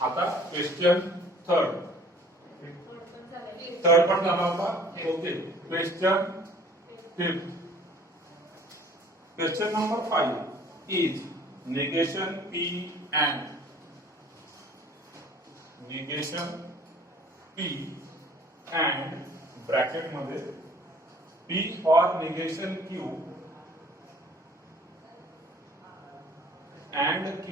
आता question third पण झाला होता. Okay, question fifth. Question number 5 is negation P and bracket मध्ये P or negation Q and Q.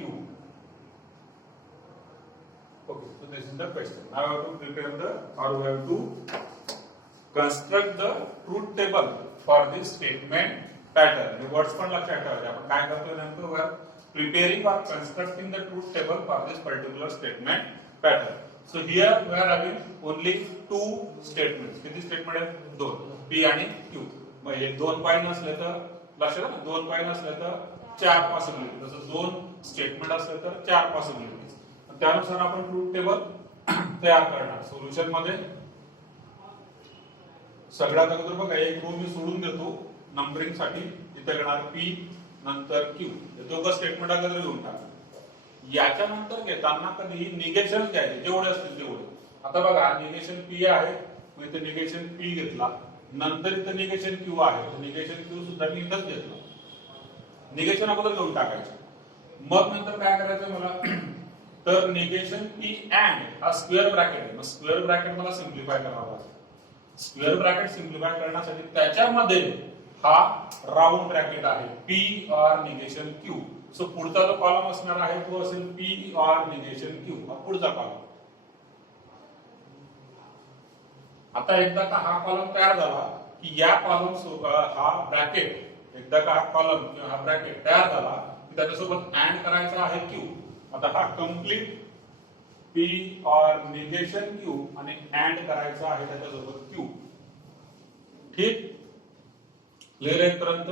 Okay, so this is the question. Now I have to prepare we have to construct the truth table for this statement pattern. The words पण लक्षात ठेवायचे. आपण काय करतोय नेमकं? we are preparing or constructing the truth table for this particular statement pattern. So here we are having only two statements. किती statement आहेत? दोन, P आणि Q. मग हे दोन पाय नसले तर लक्षात ना, दोन पाय नसले तर चार पॉसिबिलिटी. तसं दोन स्टेटमेंट असले तर चार पॉसिबिलिटीज. त्यानुसार आपण ट्रूथ टेबल तयार करणार. सोल्युशन मध्ये सगळ्यात अगोदर बघा एक रो मी सोडून देतो नंबरिंग साठी. इथे येणार P नंतर Q. हे दोघं स्टेटमेंट अगोदर घेऊन टाका. याच्यानंतर घेताना कधी निगेशन घ्यायचे जेवढे असतील तेवढे. आता बघा निगेशन P आहे, मग इथे निगेशन P घेतला, नंतर इथे निगेशन Q आहे, निगेशन Q सुद्धा मी इथंच घेतला. निगेशन अगोदर घेऊन टाकायचे. मग नंतर काय करायचं मला, तर निगेशन P अँड हा स्क्वेअर ब्रॅकेट आहे. मग स्क्वेअर ब्रॅकेट मला सिम्प्लिफाय करावा लागेल. स्क्वेअर ब्रॅकेट सिम्प्लिफाय करण्यासाठी त्याच्यामध्ये हा राऊंड ब्रॅकेट आहे P और निगेशन Q. सो पुढचा जो कॉलम असणार आहे तो असेल P और निगेशन Q. हा पुढचा कॉलम. आता एकदा का हा कॉलम तयार झाला की या कॉलम हा ब्रॅकेट एकदा का हा कॉलम किंवा हा ब्रॅकेट तयार झाला की त्याच्यासोबत अँड करायचा आहे Q. आता हा कंप्लीट P और निगेशन Q आणि अँड करायचा आहे त्याच्यासोबत Q. ठीक, क्लिअर आहे पर्यंत?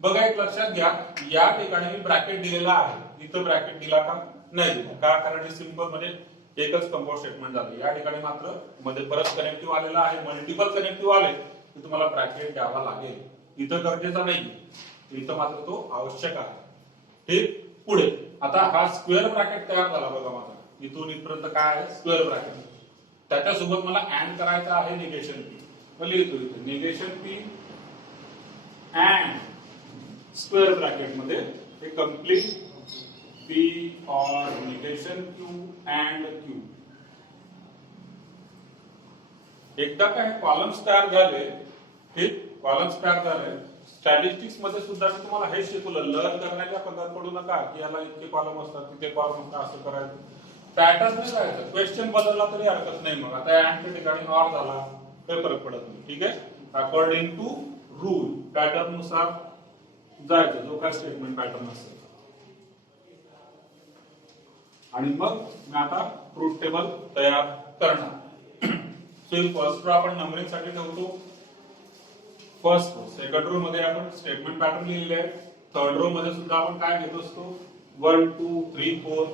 बघा एक लक्षात घ्या, या ठिकाणी मी ब्रॅकेट दिलेला आहे, इथं ब्रॅकेट दिला का? नाही दिला. का? कारण हे सिंपल म्हणजे एकच कंपाऊंड स्टेटमेंट झालं. या ठिकाणी मात्र मध्ये परत कनेक्टिव्ह आलेला आहे, मल्टिपल कनेक्टिव्ह आले की तुम्हाला ब्रॅकेट द्यावा लागेल. इथं गरजेचा नाही, इथं मात्र तो आवश्यक आहे. ठीक, पुढे आता हा स्क्वेअर ब्रॅकेट तयार झाला बघा माझा. इथून इथपर्यंत काय आहे? Square bracket. त्याच्यासोबत मला अँड करायचं आहे निगेशन P. मग लिहितो इथे negation P and square bracket मध्ये हे कंप्लीट P और निगेशन Q अँड Q. एकदा का हे कॉलम्स तयार झाले, ठीक, कॉलम्स तयार झाले. स्टॅटिस्टिक्स मध्ये सुद्धा मी तुम्हाला हे शिकवलं, लर्न करण्याच्या पद्धत पडू नका की याला इतके कॉलम असतात तिथे कॉलम असतात असं करायचं. पॅटर्न नाही करायचं. क्वेश्चन बदलला तरी हरकत नाही. मग आता अँडच्या ठिकाणी ऑर झाला काही फरक पडत नाही. ठीक आहे, अकॉर्डिंग टू रूल पॅटर्न नुसार जायचं, जो काय स्टेटमेंट पॅटर्न असेल. आणि मग मी आता ट्रूथ टेबल तयार करणार. सो फर्स्ट रो आपण नंबरिंग साठी ठेवतो. First row. सेकंड रो मध्ये आपण स्टेटमेंट पॅटर्न लिहिलेले आहे. थर्ड रो मध्ये सुद्धा आपण काय घेत असतो? 1 2 3 4.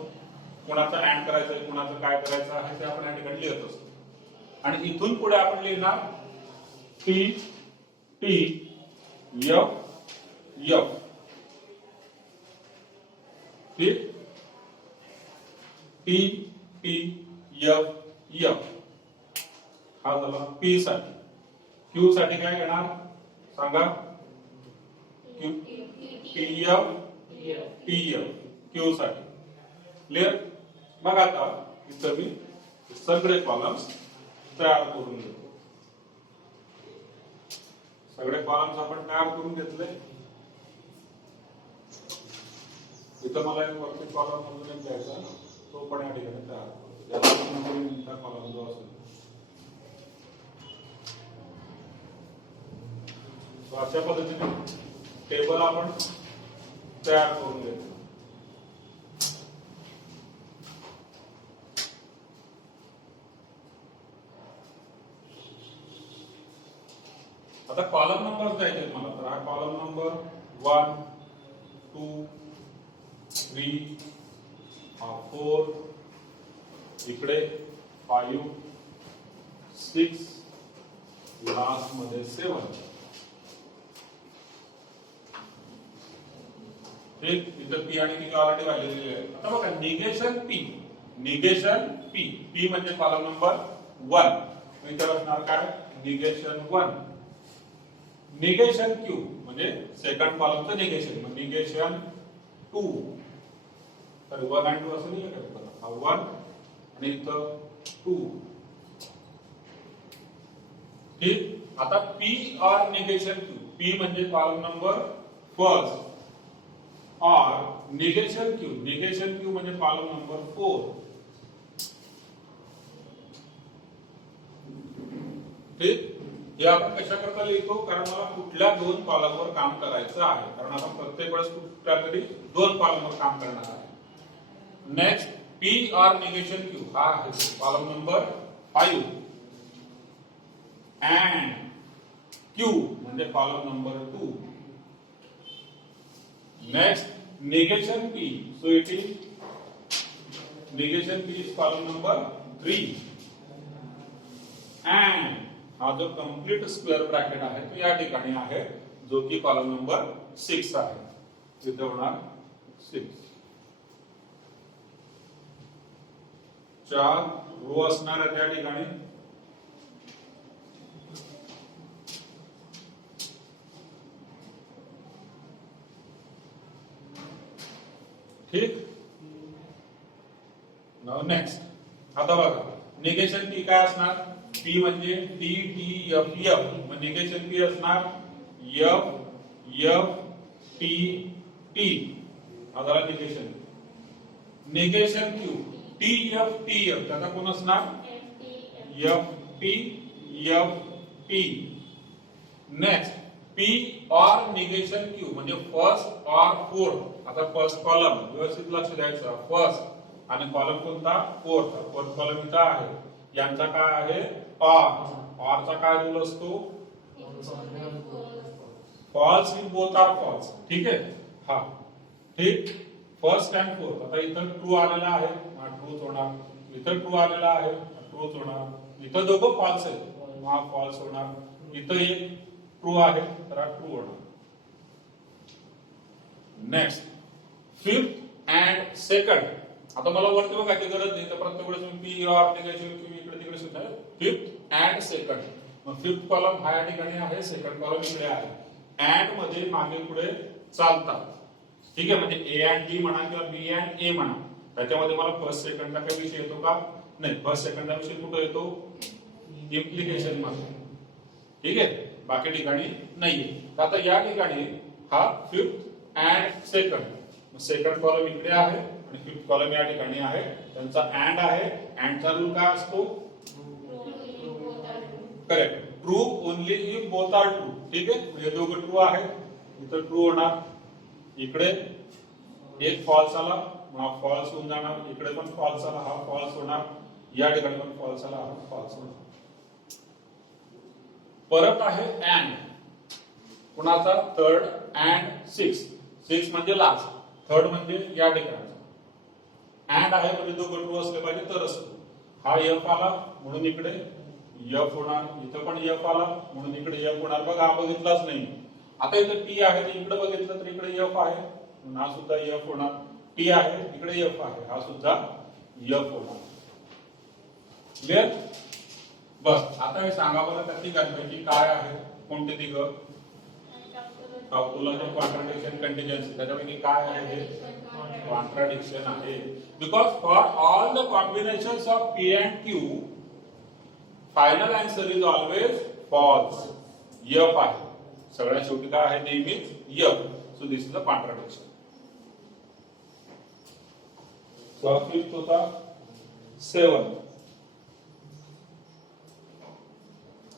कोणाचं अँड करायचंय, कोणाचं काय करायचं आहे ते आपण या ठिकाणी लिहित असतो. आणि इथून पुढे आपण लिहिणार P T F F. ठीक, P T F F हा झाला P साठी. Q साठी काय घेणार सांगा? Q T F T F Q साठी. क्लिअर? मग आता इथं मी सगळे कॉलम्स तयार करून घेतो. सगळे कॉलम्स आपण तयार करून घेतले. इथं मला एक वरती कॉलम अजून द्यायचा, तो पण या ठिकाणी तयार करतो. याचा कॉलम जो असेल अशा पद्धतीने टेबल आपण तयार करून घेतो. आता कॉलम नंबर द्यायचे मला. तर हा कॉलम नंबर 1 2 3 4, इकडे 5 6, लास्ट मध्ये 7. ठीक, इथं P आणि Q ऑलरेडी वाढलेली आहे. आता बघा negation P negation P, P म्हणजे कॉलम नंबर 1, इथे असणार काय निगेशन 1. निगेशन क्यू म्हणजे सेकंड कॉलमचं निगेशन, मग निगेशन 2. तर 1 आणि 2 असं लिहिलं का, हा 1 आणि इथं 2. ठीक. आता पी और निगेशन क्यू, पी म्हणजे कॉलम नंबर फर्स्ट और निगेशन क्यू म्हणजे कॉलम नंबर 4. ठीक. हे आपण कशा करता लिहितो, कारण मला कुठल्या दोन कॉलमवर काम करायचं आहे, कारण आपण प्रत्येक वेळेस कुठल्या तरी दोन कॉलमवर काम करणार आहे. नेक्स्ट पी और निगेशन क्यू हा आहे कॉलम नंबर 5 and Q म्हणजे column number 2. Next negation P, so it is negation P is column number 3 and हा जो कंप्लीट स्क्वेअर ब्रॅकेट आहे तो या ठिकाणी आहे, जो की कॉलम नंबर 6 आहे. तिथे होणार 6. 4 रो असणार आहे त्या ठिकाणी. ठीक. नाउ नेक्स्ट आता बघा निगेशन पी काय असणार, पी म्हणजे टी टी एफ एफ, मग निगेशन पी असणार एफ एफ टी टी. आता negation negation Q T F त्याचा कोण असणार F T F T. Next P और निगेशन क्यू म्हणजे फर्स्ट और फोर्थ. आता फर्स्ट कॉलम व्यवस्थित लक्ष द्यायचं, फर्स्ट आणि कॉलम कोणता फोर्थ. फोर्थ कॉलम इथं आहे, यांचा काय आहे और चा काय रूल असतो false if both are false. ठीक आहे. हा ठीक. First and fourth. आता इथं ट्रू आलेला आहे, हा ट्रूच होणार. इथं ट्रू आलेला आहे, ट्रूच होणार. इथं दोघं फॉल्स आहेत, हा फॉल्स होणार. इथं एक ट्रू आहे तर हा ट्रू होणार. Next fifth and second. आता मला वरती बघायची गरज नाही, तर प्रत्येक वेळेस मी पी और निगेशन क्यू इकडे तिकडे सुद्धा फिफ्थ अँड सेकंड. मग फिफ्थ कॉलम हा या ठिकाणी आहे, सेकंड कॉलम इकडे आहे. अँड मध्ये मागे पुढे चालतात. ठीक आहे. म्हणजे ए अँड बी म्हणा किंवा बी अँड ए म्हणा, त्याच्यामध्ये मला फर्स्ट सेकंडला काही विषय येतो का नाही. फर्स्ट सेकंडला विषय कुठे येतो इम्प्लिकेशन मध्ये. ठीक आहे. बाकी ठिकाणी नाहीये. आता या ठिकाणी हा fifth and second, second column इकडे आहे आणि फिफ्थ कॉलम या ठिकाणी आहे. त्यांचा अँड आहे. अँडचा रूल काय असतो correct true only if both are true. ठीक आहे. म्हणजे दोघं ट्रू आहेत, इथं ट्रू होणार. इकडे एक फॉल्स आला, हा फॉल्स होऊन जाणार. इकडे पण फॉल्स आला, हा फॉल्स होणार. या ठिकाणी पण फॉल्स आला, हा फॉल्स होणार. परत आहे अँड, कुणाचा थर्ड अँड सिक्स. सिक्स म्हणजे लास्ट, थर्ड म्हणजे या ठिकाणी. अँड आहे म्हणजे दोघं ट्रू असले पाहिजे तर असतो. हा एफ आला म्हणून इकडे एफ होणार, इथं पण एफ आला म्हणून इकडे एफ होणार. बघा हा बघितलाच नाही. आता इथं टी आहे तर इकडे बघितलं तर इकडे एफ आहे, हा सुद्धा एफ होणार. टी आहे इकडे एफ आहे, हा सुद्धा एफ होणार. क्लिअर. बस आता हे सांगा बरं त्या तिघांपैकी काय आहे, कोणते तिघ टॉपोलॉजी कॉन्ट्राडिक्शन कंटिन्युअन्सी, त्याच्यापैकी काय आहे हे कॉन्ट्राडिक्शन आहे. Because for all the combinations of P and Q final answer is always false. F आहे सगळ्या शेवटी काय आहे नेहमीच F. So this is a contradiction. So fifth होता 7.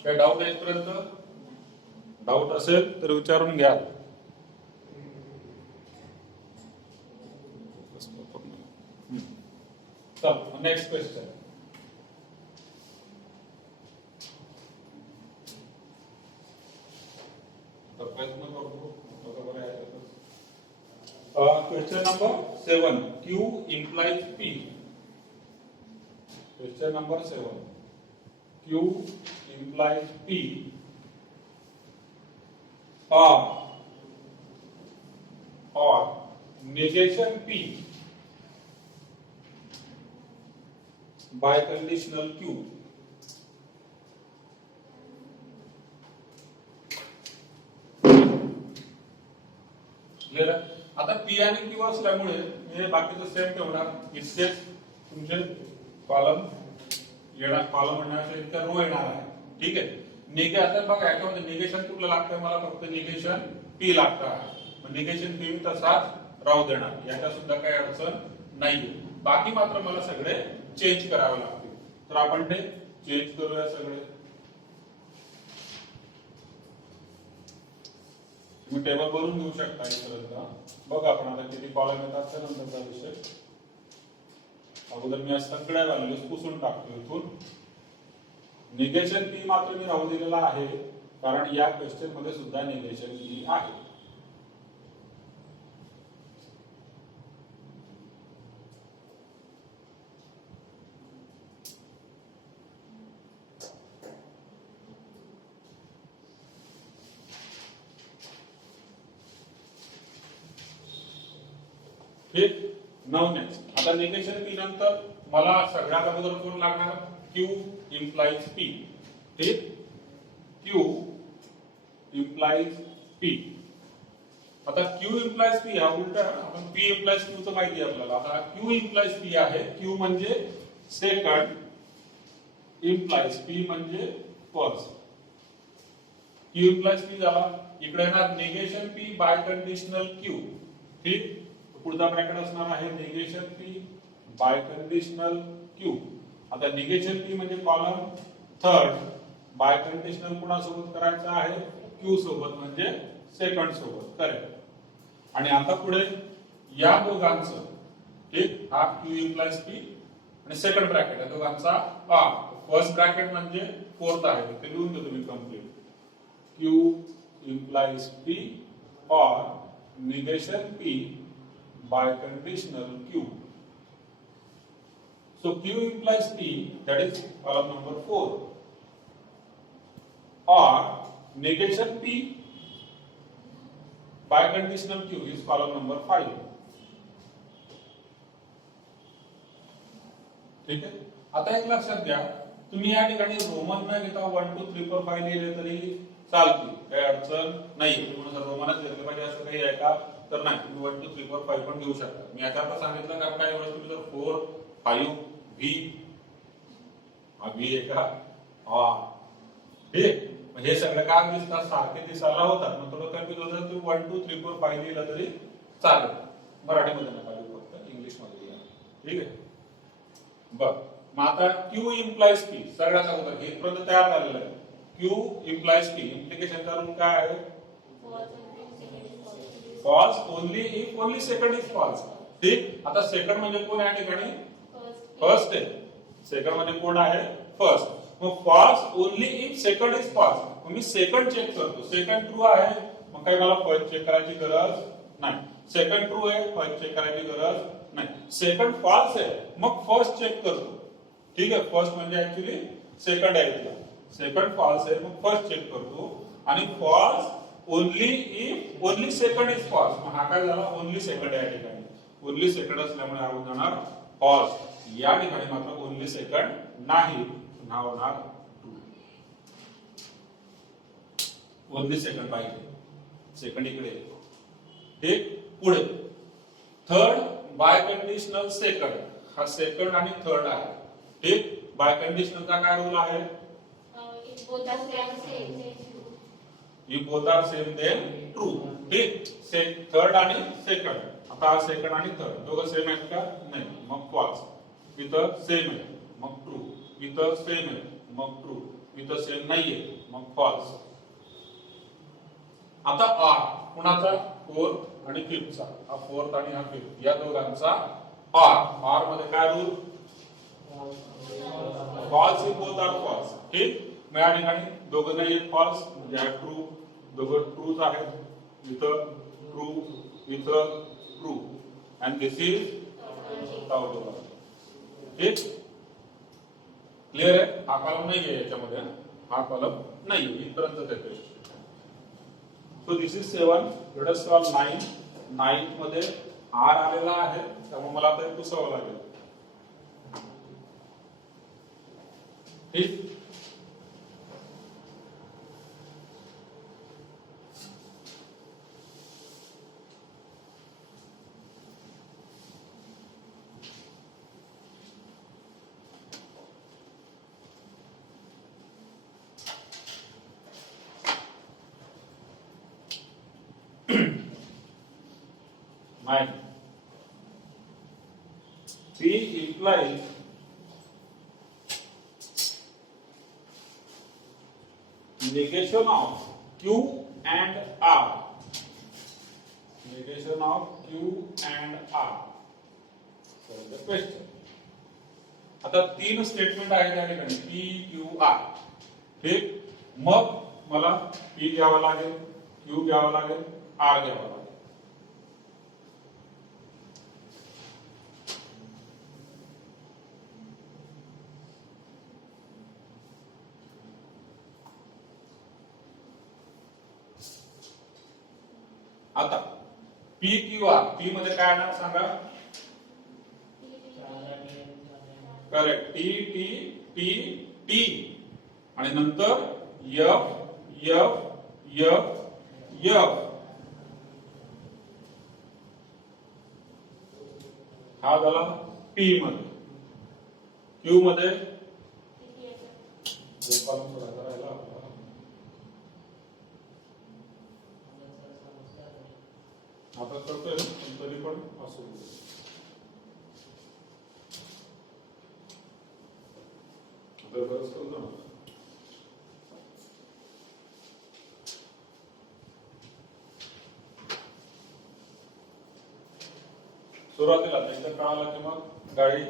काय डाऊट आहे इथपर्यंत? डाऊट असेल तर विचारून घ्या. चल नेक्स्ट क्वेश्चन. प्रयत्न करतो बरोबर आहे. Question number 7. Q implies P. Question number 7. Q implies P or negation P by conditional Q. Clear आहे. आता पी आणि क्यू असल्यामुळे हे बाकीचं सेम ठेवणार. इतकेच तुमचे कॉलम येणार, कॉलम म्हणण्याचे इतक्या रो येणार आहे. ठीक आहे. आता बघा याच्यामध्ये निगेशन कुठलं लागतंय, मला फक्त निगेशन पी लागतं आहे. निगेशन पी तसाच राहू देणार, याच्या सुद्धा काही अडचण नाहीये. बाकी मात्र मला सगळे चेंज करावे लागतील. तर आपण ते चेंज करूया सगळे. तुम्ही टेबल भरून घेऊ शकता इथपर्यंत. बघा आपण आता किती कॉलम येतात त्यानंतरचा विषय. अगोदर मी या सगळ्या व्हॅल्यूज पुसून टाकतो इथून. निगेशन पी मात्र मी राहू दिलेला आहे, कारण या क्वेश्चन मध्ये सुद्धा निगेशन पी आहे. ठीक. नाउ नेक्स्ट, आता निगेशन पी नंतर मला सगळ्यात अगोदर कोण लागणार, क्यू इम्प्लाइज पी. ठीक. Q implies P. आता क्यू इम्प्लाइज पी हा उलटा, आपण पी इम्प्लाइज क्यू चं माहिती आहे आपल्याला. आता क्यू इम्प्लाइज पी आहे. क्यू म्हणजे सेकंड, इम्प्लाइज पी म्हणजे फर्स्ट. क्यू इम्प्लाइज पी झाला. इकडे येणार negation P by conditional Q. ठीक. पुढचा ब्रॅकेट असणार आहे negation P by conditional Q. आता निगेशन पी म्हणजे कॉलम थर्ड, बाय कंडिशनल कोणासोबत करायचं आहे, क्यू सोबत म्हणजे सेकंड सोबत. करेक्ट. आणि आता पुढे या दोघांचं, ठीक, हा क्यू इम्प्लाइज पी आणि सेकंड ब्रॅकेट या दोघांचा आर. फर्स्ट ब्रॅकेट म्हणजे फोर्थ आहे, ते लिहून देतो मी कंप्लीट. क्यू इम्प्लाइज पी और negation P by conditional Q. So Q implies P, that is column number 4, or negation P by conditional Q is column number 5. ठीक आहे. आता एक लक्षात घ्या, तुम्ही या ठिकाणी रोमन न घेता 1 2 3 4 5 लिहिले तरी चालतील, काही अडचण नाही. तुम्ही जर रोमनच घेतले पाहिजे असं काही आहे का, तर नाही. तुम्ही 1 2 3 4 5 पण घेऊ शकता. मी याच्यावर सांगितलं कारण काय वेळेस तुम्ही जर 4 5 V अभी एका हे सगळं काय दिसतात, सारखे दिसायला होतात. मग थोडं कन्फ्युज होतं. तू 1 2 3 4 5 लिहिलं तरी चालेल. मराठीमध्ये नका लिहू, फक्त इंग्लिश मध्ये लिहा. ठीक आहे. बर. मग आता क्यू इम्प्लाइज पी सगळ्यात अगोदर हे पर्यंत तयार झालेलं आहे. Q implies P. इम्प्लिकेशनचा रूल काय आहे, false only if only second is false. ठीक. आता सेकंड म्हणजे कोण या ठिकाणी, फर्स्ट आहे. सेकंड म्हणजे कोण आहे, फर्स्ट. मग false only if second is false. मग मी सेकंड चेक करतो. सेकंड ट्रू आहे, मग काही मला फर्स्ट चेक करायची गरज नाही. सेकंड ट्रू आहे, फर्स्ट चेक करायची गरज नाही. सेकंड फॉल्स आहे, मग फर्स्ट चेक करतो. ठीक आहे. फर्स्ट म्हणजे ऍक्च्युली सेकंड आहे इथला. सेकंड फॉल्स आहे, मग फर्स्ट चेक करतो. आणि false only if only second is false. मग हा काय झाला, ओनली सेकंड आहे या ठिकाणी. ओनली सेकंड असल्यामुळे हा जाणार फॉल्स. या ठिकाणी मात्र ओनली सेकंड नाही, पुन्हा होणार ट्रू. ओनली सेकंड पाहिजे, सेकंड इकडे. ठीक. पुढे थर्ड बाय कंडिशनल सेकंड. हा सेकंड आणि थर्ड आहे. ठीक. बाय कंडिशनलचा काय रूल आहे, if both are same then true. ठीक. थर्ड आणि सेकंड. आता हा सेकंड आणि थर्ड दोघं सेम आहेत का, नाही, मग फॉल्स. इथं सेम आहे, मग ट्रू. इथं सेम आहे, मग ट्रू. इथं सेम नाहीये, मग फॉल्स. आता आर कुणाचा, फोर्थ आणि फिफ्थचा. हा फोर्थ आणि हा फिफ्थ या दोघांचा आर. आर मध्ये काय rule, false if both are false. ठीक. मग या ठिकाणी दोघं नाही फॉल्स म्हणजे ट्रू. दोघं ट्रूच आहेत. इथं ट्रू, इथं true. And this is out. ठीक. क्लियर आहे. हा कॉलम नाहीये याच्यामध्ये, हा कॉलम नाही इथपर्यंत येते. So this is 7. Let us solve 9. 9 मध्ये आर आलेला आहे, त्यामुळे मला आता पुसावं लागेल. ठीक. Nine. P implies negation of Q and R. Negation of Q and R. So the question. आता तीन स्टेटमेंट आहेत या ठिकाणी P, Q, R. ठीक. मग मला P घ्यावा लागेल, Q घ्यावा लागेल, R घ्यावा लागेल. आता P, Q, R. P मध्ये काय येणार सांगा. Correct. T, T, T, T आणि नंतर F, F, F, F. हा झाला P मध्ये. Q मध्ये आता करतोय तरी पण असू बरंच करतो ना. सुरुवातीला एकदा कळाला की मग गाडी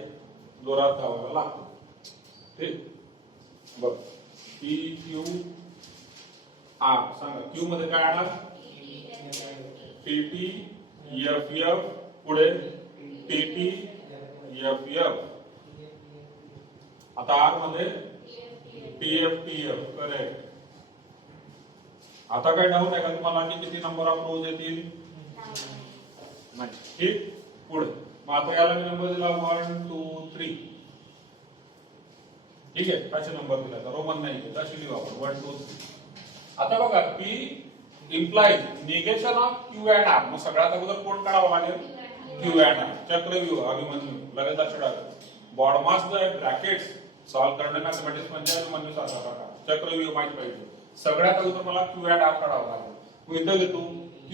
जोरात धावायला लागते. ठीक. बघ P, Q, R सांगा. Q मध्ये काय येणार. TT, FF पुढे TT, FF. आता R मध्ये TF, TF. करेक्ट. आता काय डाऊट आहे का तुम्हाला की किती नंबर ऑफ रोज येतील. नाही. ठीक. पुढे मग आता याला मी नंबर दिला 1 2 3. ठीक आहे. असे नंबर दिला तर रोमन नाही घेत अशी लिहू आपण 1 2 3. आता बघा P implies negation of Q and R. मग सगळ्यात अगोदर कोण काढावं लागेल. Q and R. चक्रव्यूह अभिमन्यू लगेच लक्षात आलं. बॉड मास जो आहे ब्रॅकेट्स सॉल्व करणे मॅथमॅटिक्स म्हणजे अभिमन्यू सारखा प्रकार. चक्रव्यूह माहित पाहिजे. सगळ्यात अगोदर मला Q and R काढावं लागेल. मी इथं घेतो Q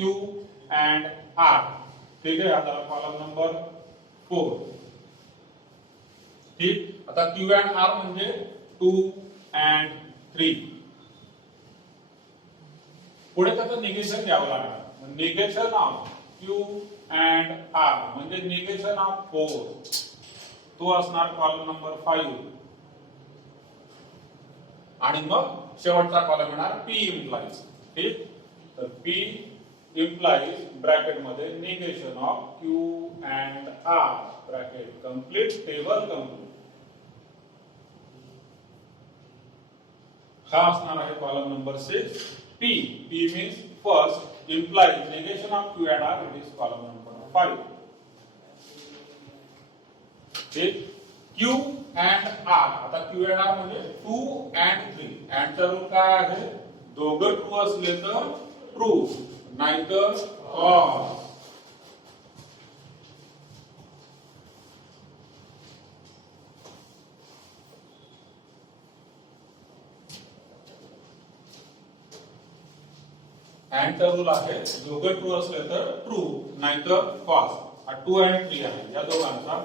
and R. ठीक आहे. आता कॉलम नंबर 4. ठीक. आता Q and R म्हणजे 2 and 3. पुढे त्याचं निगेशन द्यावं लागणार. Negation of Q and R म्हणजे निगेशन ऑफ 4. तो असणार कॉलम नंबर 5. आणि मग शेवटचा कॉलम येणार P implies. ठीक. तर P implies ब्रॅकेट मध्ये negation of Q and R bracket complete table complete. हा असणार आहे column number 6. P. P means first implies negation of Q and R. It is column number 5. ठीक. Q and R. आता Q and R म्हणजे 2 and 3. And चा rule काय आहे. दोघं ट्रू असले तर ट्रू नाहीतर फॉल्स. अँड चा रूल आहे दोघं ट्रू असले तर ट्रू नाहीतर फॉल्स. हा 2 and 3 आहे. या दोघांचा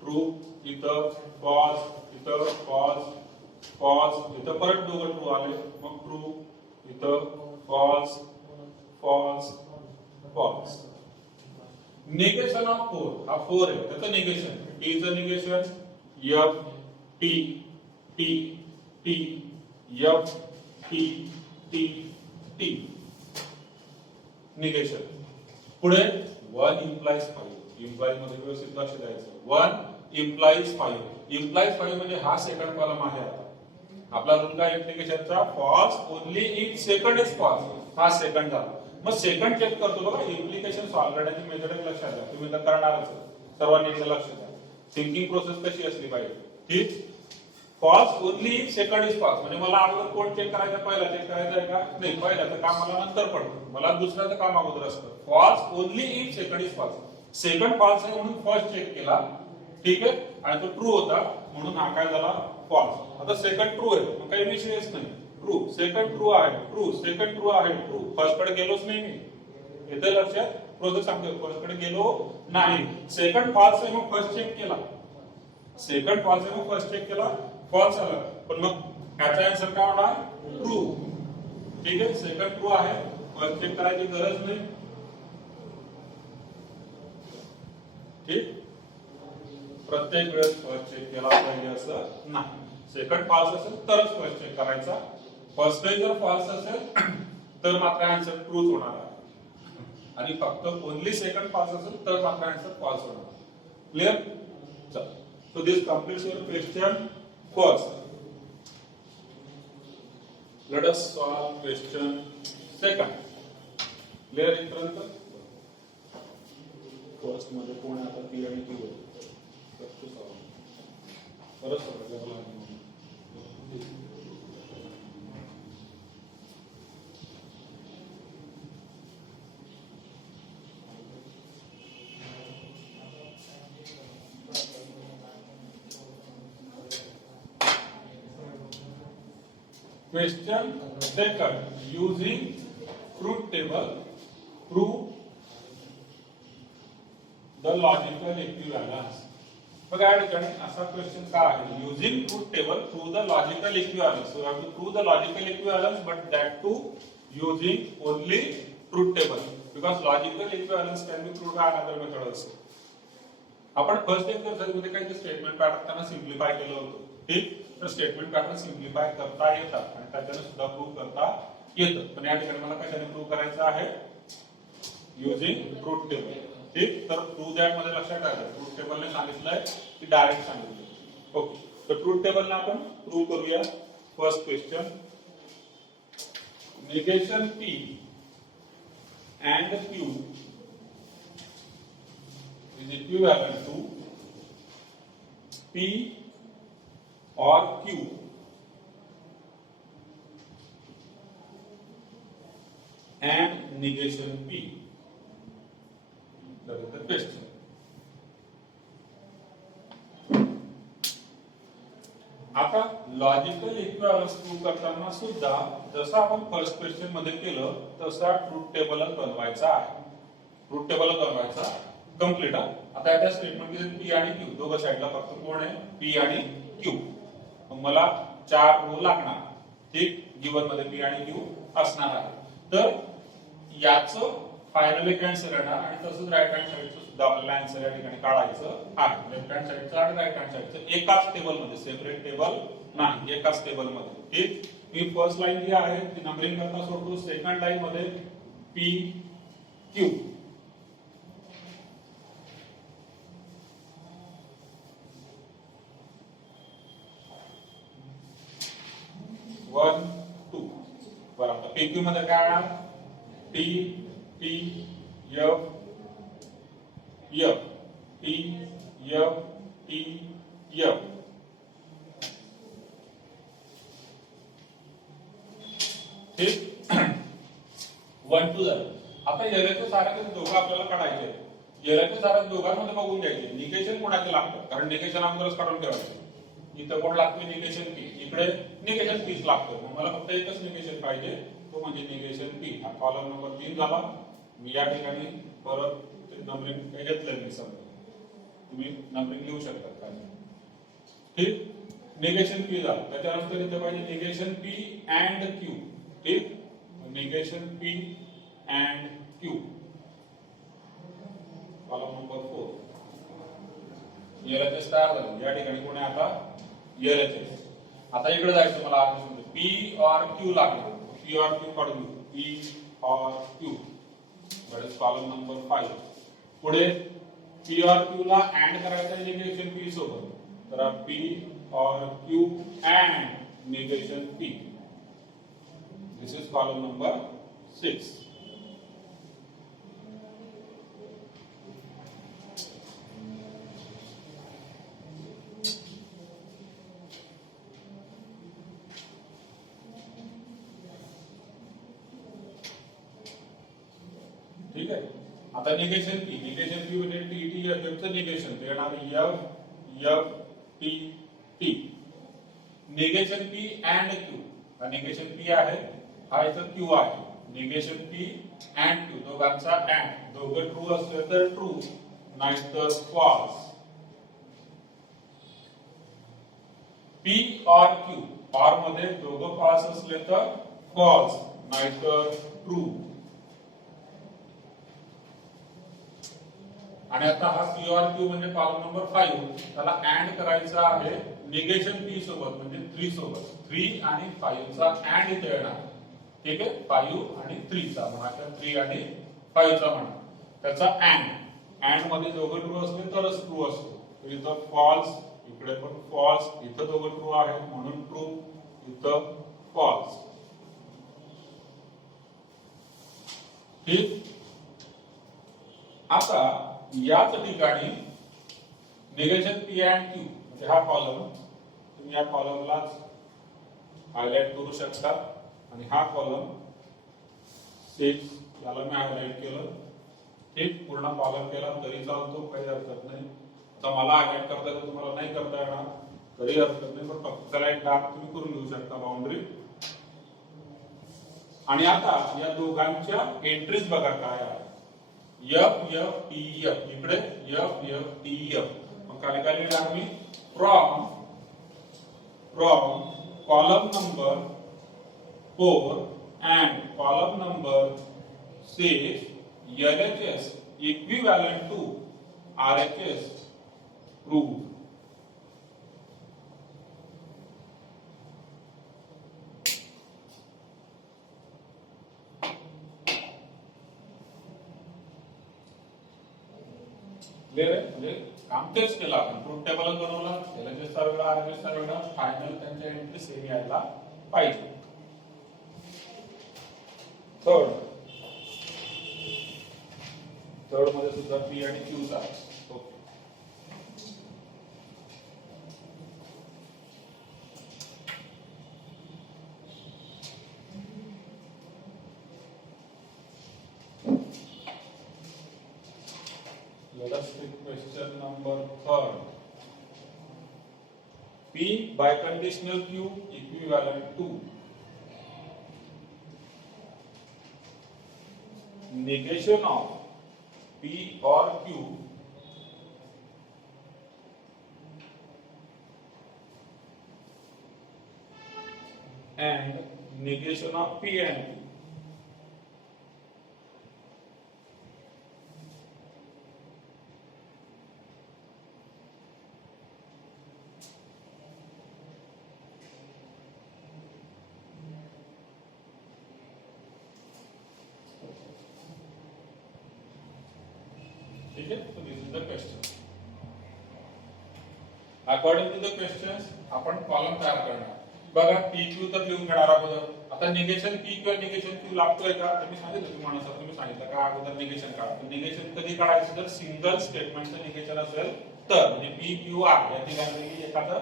ट्रू इथं फॉल्स इथं फॉल्स फॉल्स इथं परत दोघं ट्रू आले मग ट्रू इथं false false false. Negation of 4. हा 4 आहे त्याचं निगेशन. T चं negation F T T T F T T T. Negation. पुढे 1 implies 5. implies मध्ये व्यवस्थित लक्ष द्यायचं. 1 implies 5. implies 5 म्हणजे हा सेकंड कॉलम आहे. आता आपला रूल काय इंप्लिकेशनचा false only if second is false. हा सेकंड झाला. मग सेकंड चेक करतो बघा. इंप्लिकेशन सॉल्व्ह करण्याची मेथड लक्षात घ्या. तुम्ही तर करणारच सर्वांनी एकदा लक्ष द्या. थिंकिंग प्रोसेस कशी असली पाहिजे. ठीक. False only if second is false. म्हणजे मला अगोदर कोण चेक करायचं, पहिला चेक करायचं आहे का? नाही, पहिल्याचं काम मला नंतर पडतं, मला दुसऱ्याचं काम अगोदर असतं. False only if second is false. Second false आहे म्हणून फर्स्ट चेक केला, ठीक आहे, आणि तो ट्रू होता म्हणून हा काय झाला, फॉल्स. आता सेकंड ट्रू आहे, मग काही विषयच नाही. ट्रू, सेकंड ट्रू आहे, ट्रू, सेकंड ट्रू आहे, ट्रू. फर्स्ट कडे गेलोच नाही मी, येते लक्षात? प्रोसेस सांगतो, फर्स्ट कडे गेलो नाही. सेकंड फॉल्स आहे मग फर्स्ट चेक केला, सेकंड फॉल्स आहे मग फर्स्ट चेक केला, फॉल्स आला. पण मग ह्याचा आन्सर काय होणार, ट्रू. ठीक आहे, सेकंड ट्रू आहे, फर्स्ट चेक करायची गरज नाही. ठीक, प्रत्येक वेळेस फर्स्ट चेक केला पाहिजे असं नाही. सेकंड फॉल्स असेल तरच फर्स्ट चेक करायचा. फर्स्ट जर फॉल्स असेल तर मात्र आन्सर ट्रूच होणार आहे, आणि फक्त ओनली सेकंड फॉल्स असेल तर मात्र आन्सर फॉल्स होणार. क्लियर? चल, so this completes your question first. Let us solve question second. Clear इथपर्यंत? फर्स्ट मध्ये कोण आहे आता, पी आणि क्यू आहे. परत सोडवलं. Question second, using truth table prove the logical equivalence. बघा या ठिकाणी असा क्वेश्चन का आहे, using truth table prove the logical equivalence. So you have to prove the logical equivalence, but that too using only truth table, because logical equivalence can be proved by another method also. आपण first exercise मध्ये काही statement pattern त्यांना simplify केलं होतं. ठीक, तर statement pattern simplify करता येतात आणि त्याच्याने सुद्धा प्रूव्ह करता येतं. पण या ठिकाणी मला कशाने प्रूव्ह करायचं आहे, युजिंग ट्रूथ टेबल. ठीक, तर प्रूव्ह दॅट मध्ये लक्षात ठेवा, ट्रूथ टेबलने सांगितलंय की डायरेक्ट सांगितलं. ओके, तर ट्रूथ टेबलने आपण प्रूव्ह करूया. First question, negation P and Q is equivalent to P or Q and negation P. That is the question. आता लॉजिकल इक्विव्हॅलन्स प्रूव्ह करताना सुद्धा जसं आपण फर्स्ट क्वेश्चन मध्ये केलं तसा ट्रूथ टेबलच बनवायचा आहे. ट्रूथ टेबलच बनवायचा कंप्लीट. आता या स्टेटमेंट मध्ये पी आणि क्यू दोघं साइडला फक्त कोण आहे, पी आणि क्यू. मग मला 4 रो लागणार. ठीक, गिवन मध्ये पी आणि क्यू असणार आहे. तर याचं फायनल एक आन्सर येणार आणि तसंच राईट हँड साइडचं सुद्धा आपल्याला आन्सर या ठिकाणी काढायचं आहे. लेफ्ट हँड साइडचं आणि राईट हँड साइडचं एकाच टेबल मध्ये, सेपरेट टेबल नाही, एकाच टेबल मध्ये. ठीक, मी फर्स्ट लाईन जी आहे ती नंबरिंग करता सोडतो. सेकंड लाईन मध्ये पी क्यू, वन टू. बरोबर, पी क्यू मध्ये काय आहे, T T F F, T F T F. ठीक, 1 2 झालं. आता एररचे सारे दोघं आपल्याला काढायचे. एररचे सारे दोघांमध्ये बघून घ्यायचे. निगेशन कोणाचे लागतं, कारण निगेशन अगोदरच काढून ठेवायचे. इथं कोण लागते, निगेशन पी. इकडे निगेशन पीच लागतं. मग मला फक्त एकच निगेशन पाहिजे, तो म्हणजे निगेशन पी. हा कॉलम नंबर 3 झाला. मी या ठिकाणी परत नंबरिंग घेतलं मी, समजा तुम्ही नंबरिंग लिहू शकता. ठीक, निगेशन पी झालं. त्याच्यानंतर इथे पाहिजे निगेशन पी अँड क्यू. ठीक, negation P and Q, column number 4. LHS तयार झालं. या ठिकाणी कोण आहे आता, एलएचएस. आता इकडे जायचं मला आधी, पी और क्यू लागलं. पी और क्यू काढून घेऊ. पी और Q, that is column number 5. पुढे पी और क्यू ला अँड करायचं आहे निगेशन पी सोबत. तर पी और Q and negation P, this is column number 6. ठीक आहे. आता निगेशन पी म्हणजे टी टी एफ चं निगेशन ते येणार F F T T. Negation P and Q, हा निगेशन पी आहे, हा इथं क्यू आहे. निगेशन पी अँड क्यू दोघांचा अँड, दोघं ट्रू असले तर ट्रू नाहीतर फॉल्स. पी और क्यू, और मध्ये दोघं फॉल्स असले तर फॉल्स नाहीतर ट्रू. आणि आता हा पी और क्यू म्हणजे कॉलम नंबर 5, त्याला अँड करायचा आहे निगेशन पी सोबत म्हणजे 3 सोबत. 3 आणि 5 चा अँड इथे येणार. ठीक आहे, 5 आणि 3 चा म्हणा, 3 आणि 5 चा म्हणा, त्याचा अँड मध्ये दोघं ट्रू असले तरच ट्रू असतो. तर इथं फॉल्स, इकडे पण फॉल्स, इथं दोघं ट्रू आहे म्हणून ट्रू, इथं फॉल्स. ठीक. आता याच ठिकाणी निगेशन पी अँड क्यू म्हणजे हा कॉलम, तुम्ही या कॉलमलाच हायलाइट करू शकता आणि हा कॉलम 6 याला मी हायलाइट केलं. ठीक, पूर्ण कॉलम केला तरी चालतो, काही हरकत नाही. आता मला हायलाइट करता येतं, तुम्हाला नाही करता येणार तरी हरकत नाही, पण फक्त त्याला एक डार्क तुम्ही करून घेऊ शकता बाउंड्री. आणि आता या दोघांच्या एंट्रीज बघा काय आहे. एफ एफ टी एफ, इकडे एफ एफ टी एफ. मग काय काय लिहिणार मी, from column number 4 and column number 6 LHS equivalent to RHS true. म्हणजे काम तेच केलं आपण, ट्रूथ टेबल बनवला, LHS चा वेगळा, RHS चा वेगळा, फायनल त्यांच्या एंट्री सेम यायला पाहिजे. थर्ड मध्ये सुद्धा पी आणि क्यू चा. Okay, let us take question number 3. P biconditional Q equivalent to negation of P or Q and negation of P and Q. ठीक है, so this is the question. According to the questions आपण column तयार करणार. बघा P Q तर लिहून घेणार अगोदर. आता निगेशन पी किंवा निगेशन क्यू लागतोय का, तुम्ही सांगितलं, तुम्ही सांगितलं का अगोदर निगेशन काढा. निगेशन कधी काढायचं, जर सिंगल स्टेटमेंटचं निगेशन असेल तर, म्हणजे पी क्यू आर या ठिकाणी एखादं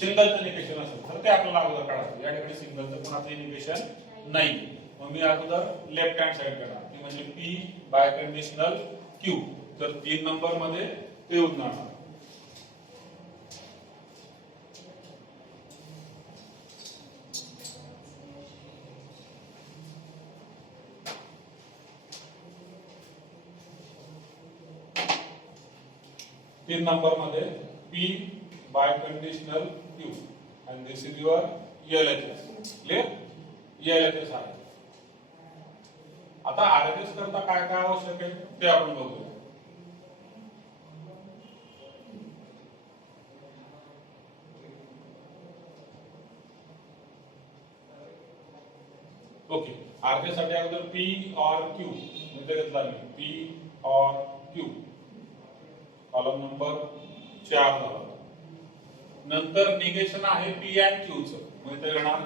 सिंगलचं निगेशन असेल तर ते आपल्याला अगोदर काढायचं. या ठिकाणी सिंगलचं कोणाचंही निगेशन नाही, मग मी अगोदर लेफ्ट हँड साइड करणार, ती म्हणजे पी बाय कंडिशनल क्यू. तर 3 नंबर मध्ये ते येऊन जाणार. तीन नंबर मध्ये P biconditional Q and this is your LHS. Clear, LHS आहे. आता RHS करता काय काय आवश्यक आहे ते आपण बघूया. ओके, RHS साठी अगोदर P और Q म्हणजे घेतला मी P और Q, कॉलम नंबर 4 झाला. नंतर निगेशन आहे P and Q चं, म्हणजे ते येणार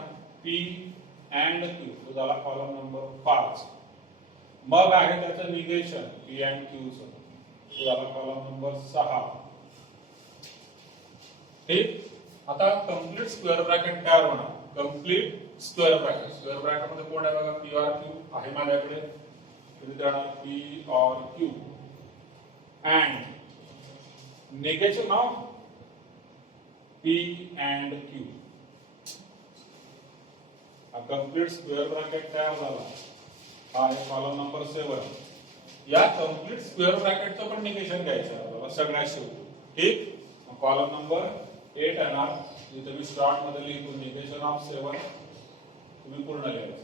P and Q, तो झाला कॉलम नंबर 5. मग आहे त्याचं निगेशन P and Q चं, तो झाला कॉलम नंबर 6. ठीक, आता कंप्लीट स्क्वेअर ब्रॅकेट तयार होणार. कंप्लीट स्क्वेअर ब्रॅकेट मध्ये कोण आहे बघा, P और Q आहे माझ्याकडे. इथे येणार P or Q and negation of P and Q. हा कंप्लीट स्क्वेअर ब्रॅकेट तयार झाला. हा आहे कॉलम नंबर 7. या कंप्लीट स्क्वेअर ब्रॅकेटचं पण निगेशन घ्यायचं आहे आपल्याला सगळ्यात शेवटी. ठीक, कॉलम नंबर 8 येणार. इथे मी स्टार्ट मध्ये लिहितो निगेशन ऑफ 7. तुम्ही पूर्ण लिहायचं.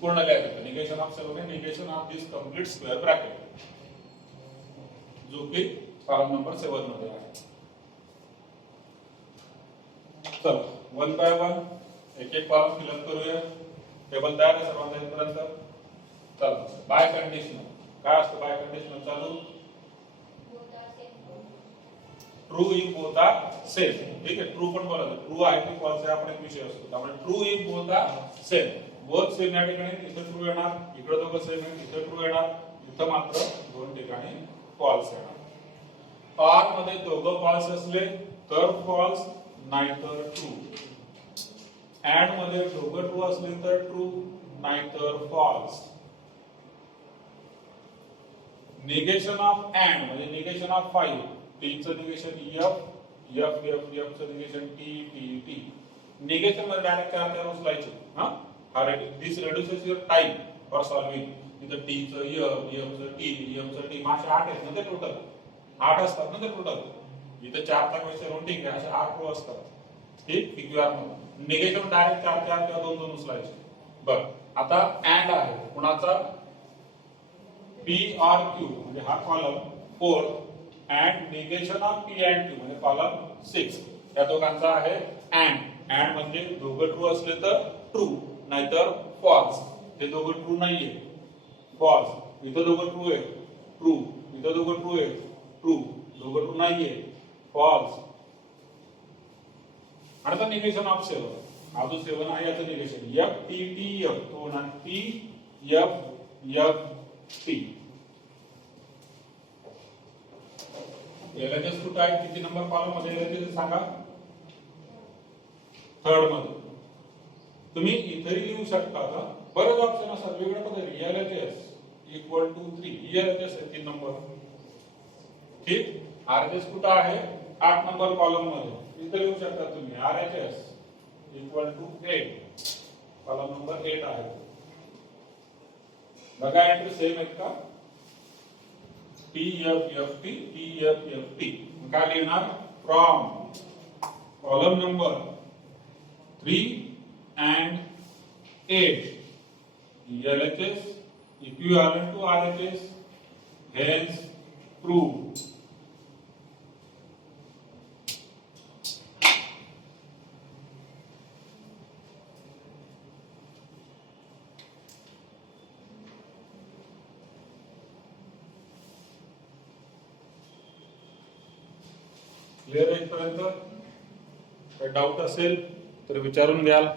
पूर्ण लिहायचं. निगेशन ऑफ 7 आहे negation of this complete square bracket, जो की कॉलम नंबर 7 मध्ये आहे. चल वन बाय वन एक एक कॉलम फिलअप करूया. टेबल तयार आहे सर्वांचा इथपर्यंत. चल बाय कंडिशनल काय असतं? बाय कंडिशनल चालू true if both are same. ठीक आहे, ट्रू पण बोलायचं. ट्रू आहे की फॉल्स आहे आपण एक विषय असतो. त्यामुळे true if both are same. Both same या ठिकाणी इथे ट्रू येणार, इकडे दोघं सेम आहे इथे ट्रू येणार, इथं मात्र दोन ठिकाणी फॉल्स येणार. ऑर मध्ये दोघं फॉल्स असले तर फॉल्स, नाहीतर ट्रू. अँड मध्ये दोघं ट्रू असले तर ट्रू, नाहीतर फॉल्स. निगेशन ऑफ अँड म्हणजे निगेशन ऑफ 5. टी चं negation F, F F F चं negation T T T. Negation मध्ये डायरेक्ट चार उचलायचे. हा this reduces your time for solving. इथं टी चं एफ, एफ चं टी, एफ चं टी. मासे 8 आहेत ना ते टोटल. 8 असतात ना ते टोटल. इथं 4 चा क्वेश्चन होऊन ठीक आहे, असे 8 रो असतात. ठीक, पीक्यूआर मध्ये निगेशन डायरेक्ट 4 किंवा 2 उचलायचे. बर, आता अँड आहे कुणाचा? P or Q म्हणजे हा column 4 and negation of P and Q म्हणजे कॉलम 6. या दोघांचा आहे अँड. अँड म्हणजे दोघं ट्रू असले तर ट्रू, नाहीतर फॉल्स. हे दोघं ट्रू नाहीये, फॉल्स. इथं दोघं ट्रू आहे, ट्रू. इथं दोघं ट्रू आहे, ट्रू. दोघं ट्रू नाहीये, फॉल्स. आता निगेशन ऑफ 7. हा जो 7 आहे याचं negation F T T F. तो होणार T F F T. LHS कुठे आहे? किती नंबर कॉलम मध्ये एलएचएस सांगा? 3rd मध्ये. तुम्ही इथेही लिहू शकता का? बरेच ऑप्शन असतात वेगवेगळ्या पद्धतीने. LHS equal to 3. एलएचएस आहे 3 नंबर. ठीक, आरएचएस कुठे आहे? 8 नंबर कॉलम मध्ये. इथे लिहू शकता तुम्ही RHS equal to 8. Column number 8 आहे. बघा एंट्री सेम आहेत का? T F F T, T F F T. काय लिहिणार? From column number 3 and 8 LHS equivalent to RHS, hence proved. Clear आहे इथपर्यंत? काही डाऊट असेल तर विचारून घ्याल.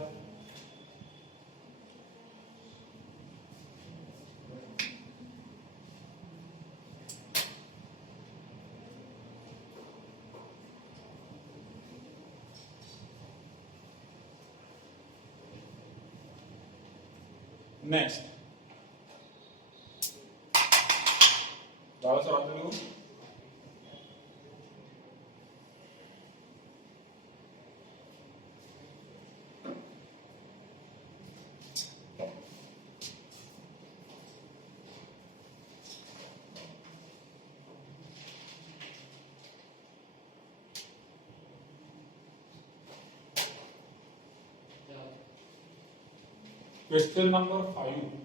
नेक्स्ट बाबा सर लिहू. Question number 5.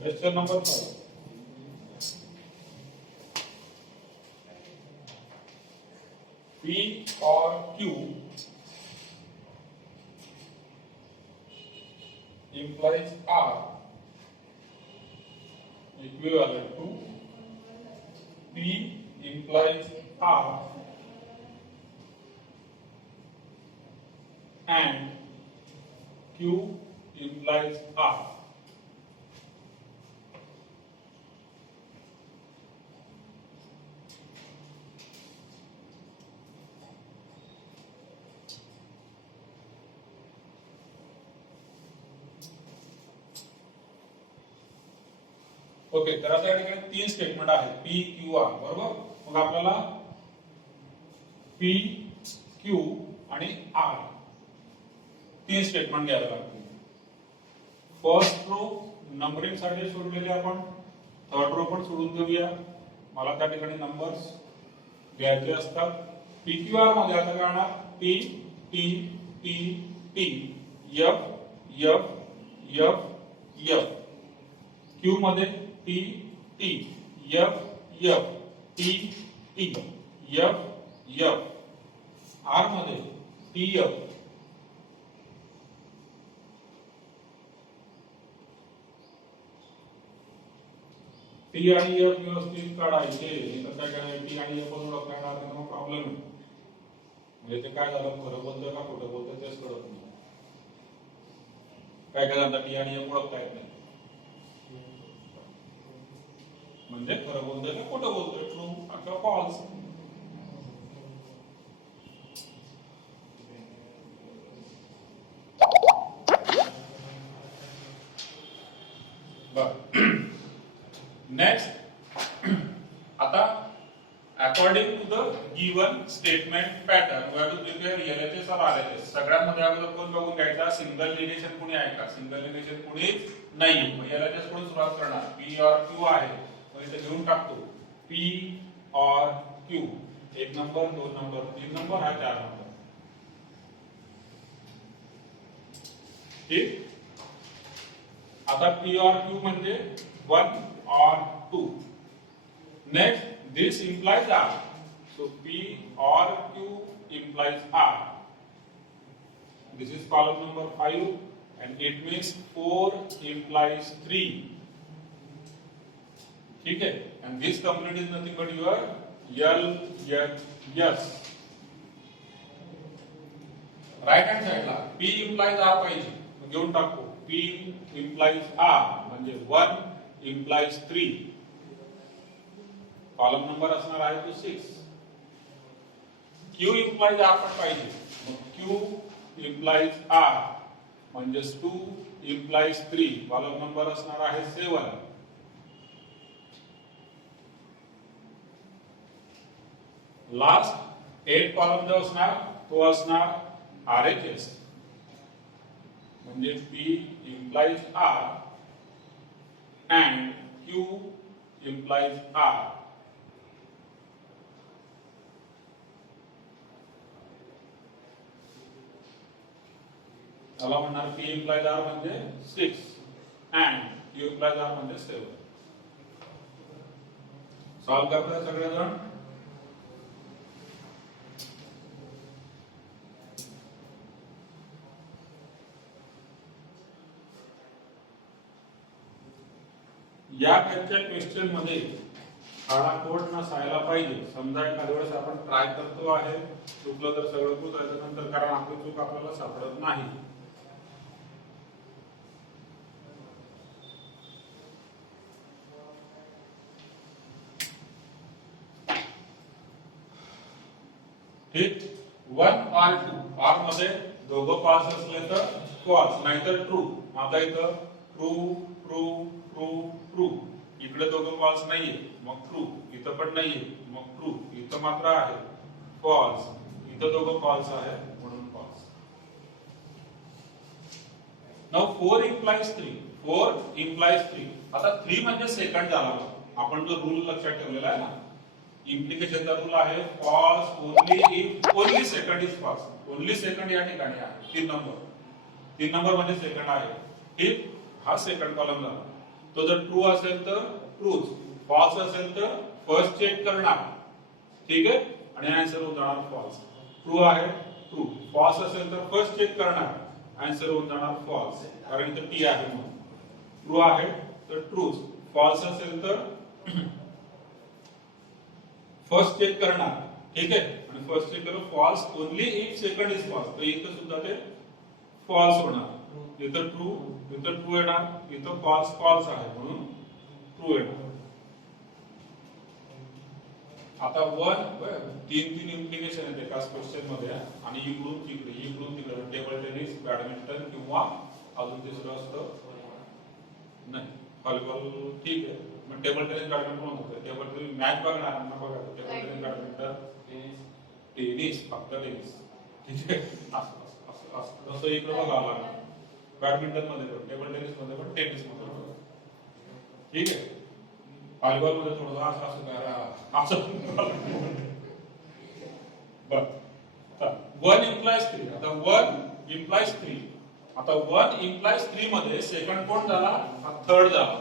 Question number 5. P or Q implies R equivalent to P implies R and Q implies R. Okay, तर आता या ठिकाणी तीन स्टेटमेंट आहेत P Q R बरोबर. मग आपल्याला P Q आणि R तीन स्टेटमेंट घ्यावे लागतील. फर्स्ट रो नंबरिंग साठी सोडलेले आपण, थर्ड रो पण सोडून देऊया. मला त्या ठिकाणी नंबर्स घ्यायचे असतात. PQR मध्ये आता काय होणार? P T T T F F F F. Q मध्ये T T F F T T F F. R मध्ये T F T आणि F व्यवस्थित काढायचे. तर काय करायचं, T आणि F पण ओळखता येणार नाही, प्रॉब्लेम आहे. म्हणजे ते काय झालं, खरं बोलतं का खोटं बोलतं तेच कळत नाही. काय काय जणांना T आणि F ओळखता येत नाही, म्हणजे खरं बोलतोय का खोटं बोलतोय, ट्रू अथवा फॉल्स. नेक्स्ट, आता according to the given statement pattern we have to prepare LHS और RHS. सगळ्यामध्ये अगोदर कोण बघून घ्यायचा, सिंगल लिनेशन कोणी आहे का? सिंगल लिनेशन कोणीच नाही. मग LHS कोण सुरुवात करणार? P और Q आहे, मग इथे घेऊन टाकतो P और Q. एक नंबर, दोन नंबर, तीन नंबर, हा चार नंबर. ठीक. आता P और Q म्हणजे 1 or 2. Next, this implies R. So P or Q implies R. This is column number 5 and it means 4 implies 3. ठीक है? And this complete is nothing but your LHS. Right hand side ला P implies R पाहिजे, घेऊन टाकतो P implies R म्हणजे 1 implies 3. Column number असणार आहे तो 6. Q implies R पण पाहिजे, मग Q implies R म्हणजे 2 implies 3. कॉलम नंबर असणार आहे 7. लास्ट 8 कॉलम जो असणार तो असणार RHS म्हणजे P implies R and Q implies R. त्याला म्हणणार P implies R म्हणजे 6 and Q implies R म्हणजे 7. सॉल्व करतात सगळेजण. या टाइपच्या क्वेश्चन मध्ये काळा कोड नसायला पाहिजे. समजा एखाद्या वेळेस आपण ट्राय करतो आहे, चुकलं तर सगळं चुकायचं नंतर, कारण आपली चूक आपल्याला सापडत नाही. ठीक. 1 और 2. R मध्ये दोघं फॉल्स असले तर फॉल्स, नाहीतर ट्रू. आता इथं ट्रू ट्रू ट्रू ट्रू, इकडे दोघं फॉल्स नाहीये मग ट्रू, इथं पण नाहीये मग ट्रू, इथं मात्र आहे फॉल्स, इथं दोघं फॉल्स आहे म्हणून फॉल्स. Now 4 implies 3. 4 implies 3. आता 3 म्हणजे सेकंड झाला. आपण जो रूल लक्षात ठेवलेला आहे ना, इम्प्लिकेशनचा रूल आहे false only if only second is false. Only second या ठिकाणी आहे 3 नंबर. 3 नंबर म्हणजे सेकंड आहे. ठीक. हा सेकंड कॉलम झाला. तो जर ट्रू असेल तर ट्रूच, फॉल्स असेल तर फर्स्ट चेक करणार. ठीक आहे, आणि आन्सर होऊन जाणार फॉल्स. ट्रू आहे ट्रू, फॉल्स असेल तर फर्स्ट चेक करणार, आन्सर होऊन जाणार फॉल्स, कारण इथे टी आहे म्हणून. ट्रू आहे तर ट्रूच, फॉल्स असेल तर फर्स्ट चेक करणार. ठीक आहे, आणि फर्स्ट चेक करून false only if second is false, तर इथे सुद्धा ते फॉल्स होणार. इथं ट्रू येणार, इथं फॉल्स आहे म्हणून ट्रू येणार. आता तीन इम्प्लिकेशन आहेत एकाच क्वेश्चन मध्ये आणि इकडून तिकडे टेबल टेनिस, बॅडमिंटन किंवा अजून तिसरं असतं नाही व्हॉलीबॉल. ठीक आहे, मग टेबल टेनिस बॅडमिंटन होतं. टेबल टेनिस मॅच बघणार ना, बघा टेबल टेनिस बॅडमिंटन टेनिस फक्त टेनिस. ठीक आहे, असं इकडे बघावं लागणार. बॅडमिंटन मध्ये पण, टेबल टेनिस मध्ये पण, टेनिस मध्ये पण. ठीक आहे, व्हॉलीबॉल मध्ये थोडं असं बर. One implies three. आता वन इम्प्लाइज थ्री. आता वन इम्प्लाइज थ्री मध्ये सेकंड कोण झाला? हा थर्ड झाला.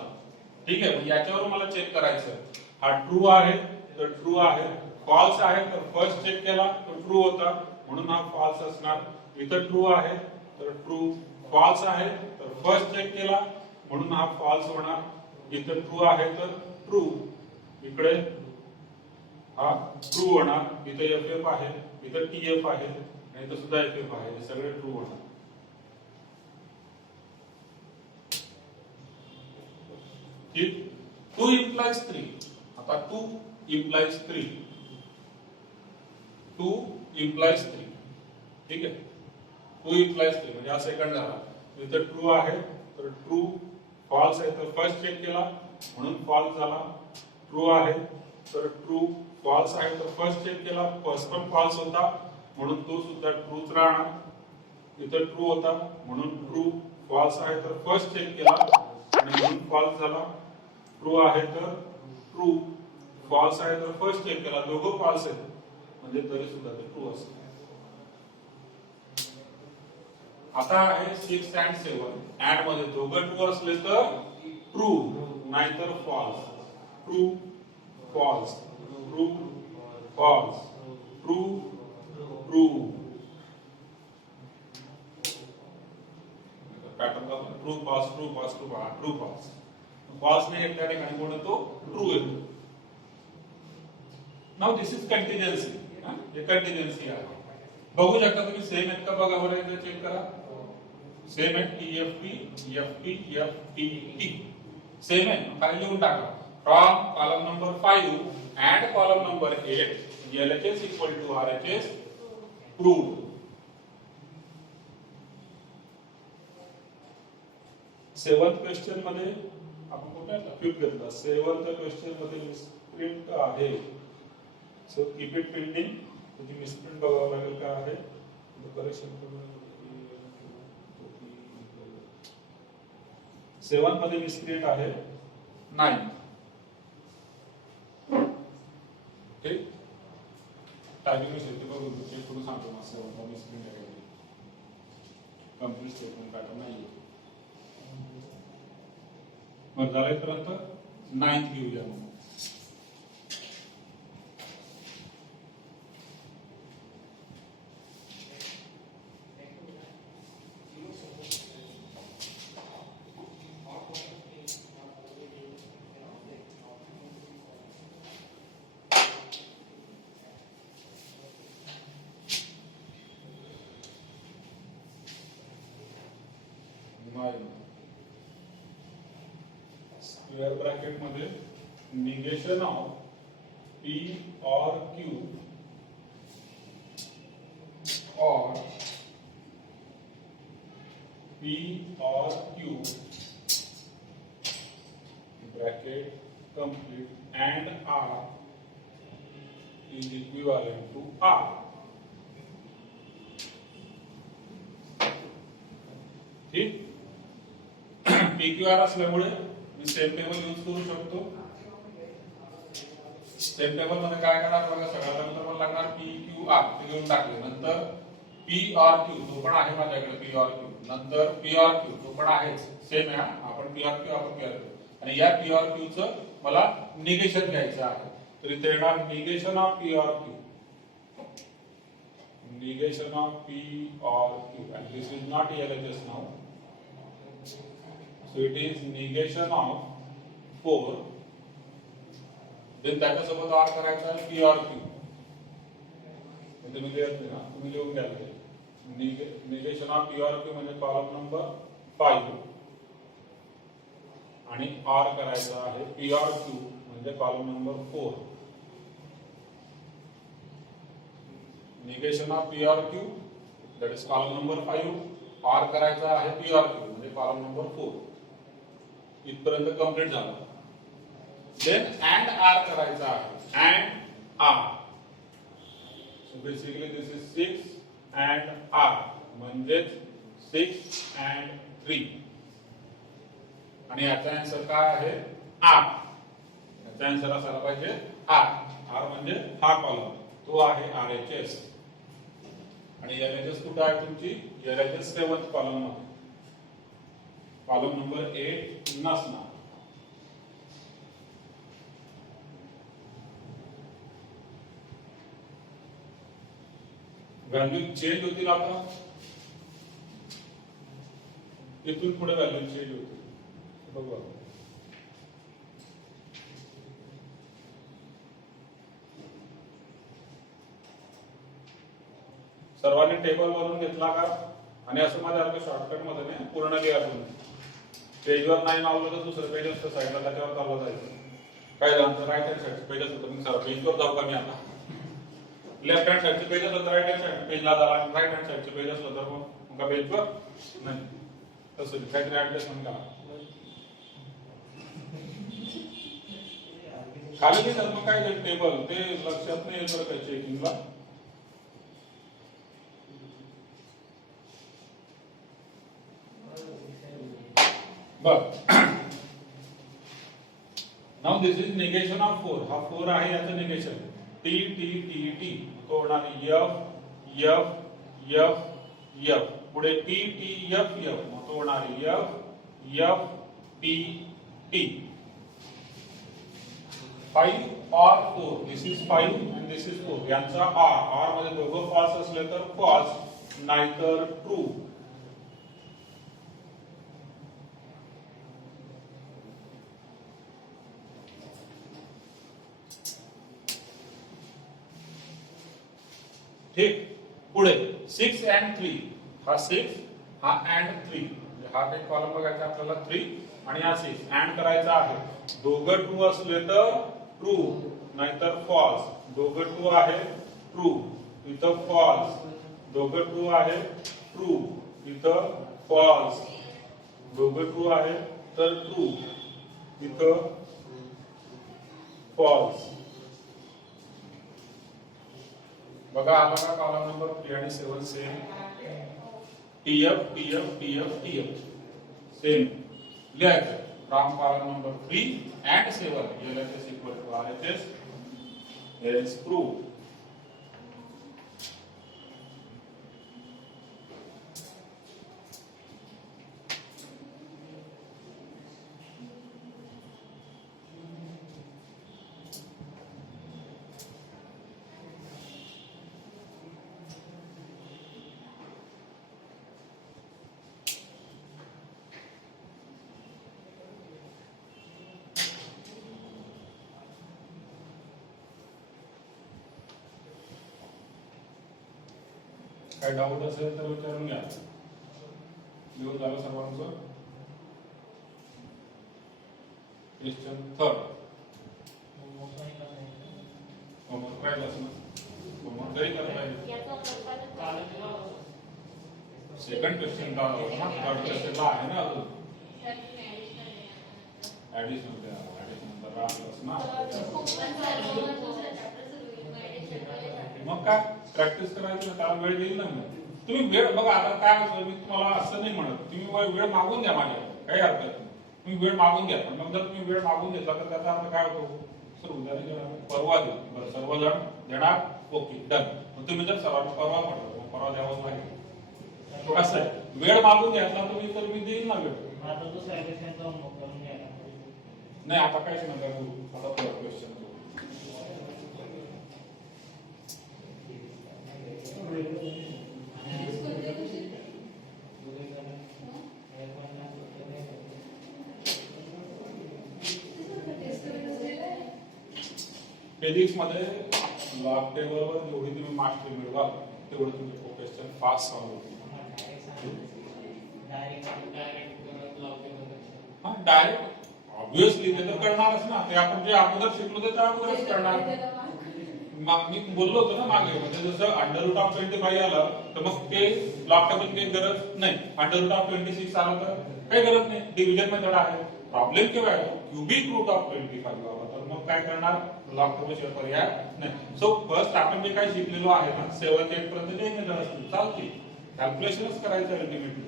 ठीक आहे, याच्यावर मला चेक करायचं हा ट्रू आहे तर ट्रू आहे, फॉल्स आहे तर फर्स्ट चेक केला तर ट्रू होता म्हणून हा फॉल्स असणार. इथं ट्रू आहे तर ट्रू, फॉल्स आहे तर फर्स्ट चेक केला म्हणून हा फॉल्स होणार. इथं ट्रू आहे तर ट्रू, इकडे हा ट्रू होणार. इथं एफ आहे, इथं टीएफ आहे आणि इथं सुद्धा एफ आहे, हे सगळे ट्रू होणार. ठीक, 2 implies 3. आता 2 implies 3. 2 implies 3. ठीक आहे, 2 implies 3 म्हणजे हा सेकंड झाला. इथं ट्रू आहे तर ट्रू, फॉल्स आहे तर फर्स्ट चेक केला म्हणून फॉल्स झाला. ट्रू आहे तर ट्रू, फॉल्स आहे तर फर्स्ट चेक केला, फर्स्ट पण फॉल्स होता म्हणून तो सुद्धा ट्रूच राहणार. इथं ट्रू होता म्हणून ट्रू, फॉल्स आहे तर फर्स्ट चेक केला आणि म्हणून फॉल्स झाला. ट्रू आहे तर ट्रू, फॉल्स आहे तर फर्स्ट चेक केला, दोघं फॉल्स आहेत म्हणजे तरी सुद्धा ते ट्रू असेल. आता आहे 6 and 7. अँड मध्ये दोघं ट्रू असले तर ट्रू, नाहीतर false. True, false, true, false, true, true. Pattern true false, true false, true false, true false. False नाही त्या ठिकाणी कोण येतो? ट्रू येतो. Now this is contingency. हे कंटिन्युअन्सी आहे. बघू शकता तुम्ही सेम आहेत का बघा बरं, एकदा चेक करा. सेम आहे, टीएफटी एफटी एफटी सेम आहे. खाली लिहून टाका from column number 5 and column number 8 LHS equal to RHS proved. Seventh question मध्ये आपण कुठे आहे? फिफ्थ घेतला. सेवंथ क्वेश्चन मध्ये मिसप्रिंट आहे, सो कीप इट पेंडिंग. त्याची मिसप्रिंट बघावं लागेल काय आहे, करेक्शन. सेवन मध्ये मिसप्रिंट आहे 9. ठीक, टायपिंग मिस्टेक बघू चेक करून सांगतो मग. सेवन मध्ये मिसप्रिंट आहे, कंप्लीट स्टेटमेंट पॅटर्न नाही. मग झालं इथपर्यंत 9th घेऊया मग. स्क्वेअर ब्रॅकेट मध्ये निगेशन ऑफ पी और क्यू और पी और Q bracket complete and R is equivalent to R. ठीक, पी क्यू आर असल्यामुळे मी सेम टेबल यूज करू शकतो. सेम टेबल मध्ये काय करणार बघा, सगळ्यात नंतर मला लागणार पी क्यू आर, ते घेऊन टाकले. नंतर पी आर क्यू, तो पण आहे माझ्याकडे पी आर क्यू. नंतर पी आर क्यू, तो पण आहे सेम आहे, आपण पी आर क्यू, आपण पी आर क्यू. आणि या पी आर क्यू चं मला निगेशन घ्यायचं आहे, तर इथे येणार negation of P or Q. negation of P or Q, and this is not LHS now, so it is negation of 4. then त्याच्यासोबत R करायचा आहे P or Q. तुम्ही लिहत नाही ना, तुम्ही लिहून घ्यायला. negation of P or Q म्हणजे कॉलम नंबर 5 आणि R करायचा आहे PRQ म्हणजे column number 4. Negation of PRQ that is column number 5. R करायचा आहे PRQ म्हणजे कॉलम नंबर 4. इथपर्यंत कंप्लीट झालं. देन अँड R करायचा आहे and R. So basically this is 6 and R म्हणजे 6 अँड 3 आणि याचा आन्सर काय आहे R. याचा आन्सर असायला पाहिजे R. R म्हणजे हा कॉलम तो आहे RHS आणि LHS कुठे आहे तुमची LHS 7th कॉलम मध्ये. कॉलम नंबर 8 नसणार. व्हॅल्यू चेंज होतील आता. इथून पुढे व्हॅल्यू चेंज होतील. बघू सर्वांनी टेबल वरून घेतला का आणि असं मध्ये आपल्या शॉर्टकट मध्ये नाही पूर्ण लिहा तुम्ही. पेजवर नाही लावलं तर दुसरं पेज असतं साईडला त्याच्यावर चाललं जायचं. काय झालं राईट हँड साईड पेज असतं तुम्ही सर पेजवर जाऊ का मी आता. लेफ्ट हँड साईडचे पेज असलं तर राईट हँड साईड पेजला जा आणि राईट हँड साईडचे पेज असलं तर मग का पेजवर नाही तसं काहीतरी ऍडजस्टमेंट करा. खाली नाही तर मग काय टेबल ते लक्षात नाही येत बरं काय चेकिंगला. Now this is negation of 4. हा 4 आहे याचं निगेशन T T T T तो होणार F F F F पुढे T T F F मग तो होणार F F T T. 5 or 4 this is 5 and this is 4 यांचा R मध्ये दोघं फॉल्स असले तर फॉल्स नाहीतर ट्रू. ठीक. पुढे 6 and 3 हा 6 हा and 3 हा एक कॉलम बघायचा आपल्याला 3 आणि हा 6 and करायचा आहे. दोघं ट्रू असले तर ट्रू नाहीतर फॉल्स. दोघं ट्रू आहे ट्रू इथं फॉल्स. दोघं ट्रू आहे ट्रू इथं फॉल्स. दोघं ट्रू आहे तर ट्रू इथं फॉल्स. बघा आला का कॉलम नंबर 3 आणि 7 same. TF TF TF TF same लिहायचं from column number 3 and 7 LHS equal to RHS. Here is proof. काय डाऊट असेल तर विचारून घ्या. लिहून झालं सर्वांचं. क्वेश्चन 3 होमवर्क राहिलाच ना. होमवर्क तरी करता येईल. सेकंड क्वेश्चन का होता ना थर्ड क्वेश्चनला आहे ना अजून ऍडिशनल तर राहिलंच ना. मग काय प्रॅक्टिस करायचं त्याला वेळ देईल ना. तुम्ही वेळ बघा आता काय होतं मी तुम्हाला असं नाही म्हणत तुम्ही वेळ मागून द्या माझ्या काही हरकत नाही. तुम्ही वेळ मागून घ्या पण मग जर तुम्ही वेळ मागून घेतला तर त्याचा अर्थ काय होतो सर उद्या परवा देऊ बरं सर्वजण देणार ओके डन. तुम्ही जर सर्वांना परवा म्हटलं परवा द्यावंच लागेल. कसं आहे वेळ मागून घ्यायचा तुम्ही तर मी देईल ना वेळ. नाही आता काहीच नका करू. आता क्वेश्चन फिजिक्स मध्ये लॉग टेबलवर जेवढी तुम्ही मास्टरी मिळवाल तेवढं तुम्ही क्वेश्चन फास्ट सॉल्व्ह होतील. हा डायरेक्ट ऑब्विसली ते तर करणारच ना, ते आपण जे अगोदर शिकलो ते अगोदरच करणार. मी बोललो होतो ना मागे, म्हणजे जसं अंडर रूट ऑफ 25 आलं तर मग ते लॉग टेबल काही गरज नाही, अंडर रूट ऑफ 26 आलं तर काही गरज नाही, डिव्हिजन मेथड आहे. प्रॉब्लेम केव्हा येतो, क्युबिक रूट ऑफ 25 आला तर मग काय करणार, लॉग टेबल शिवाय पर्याय नाही. सो फर्स्ट आपण जे काही शिकलेलो आहे ना 7 ते 8 पर्यंत जे मेथड असतील चालतील, कॅल्क्युलेशनच करायचं अल्टिमेटली.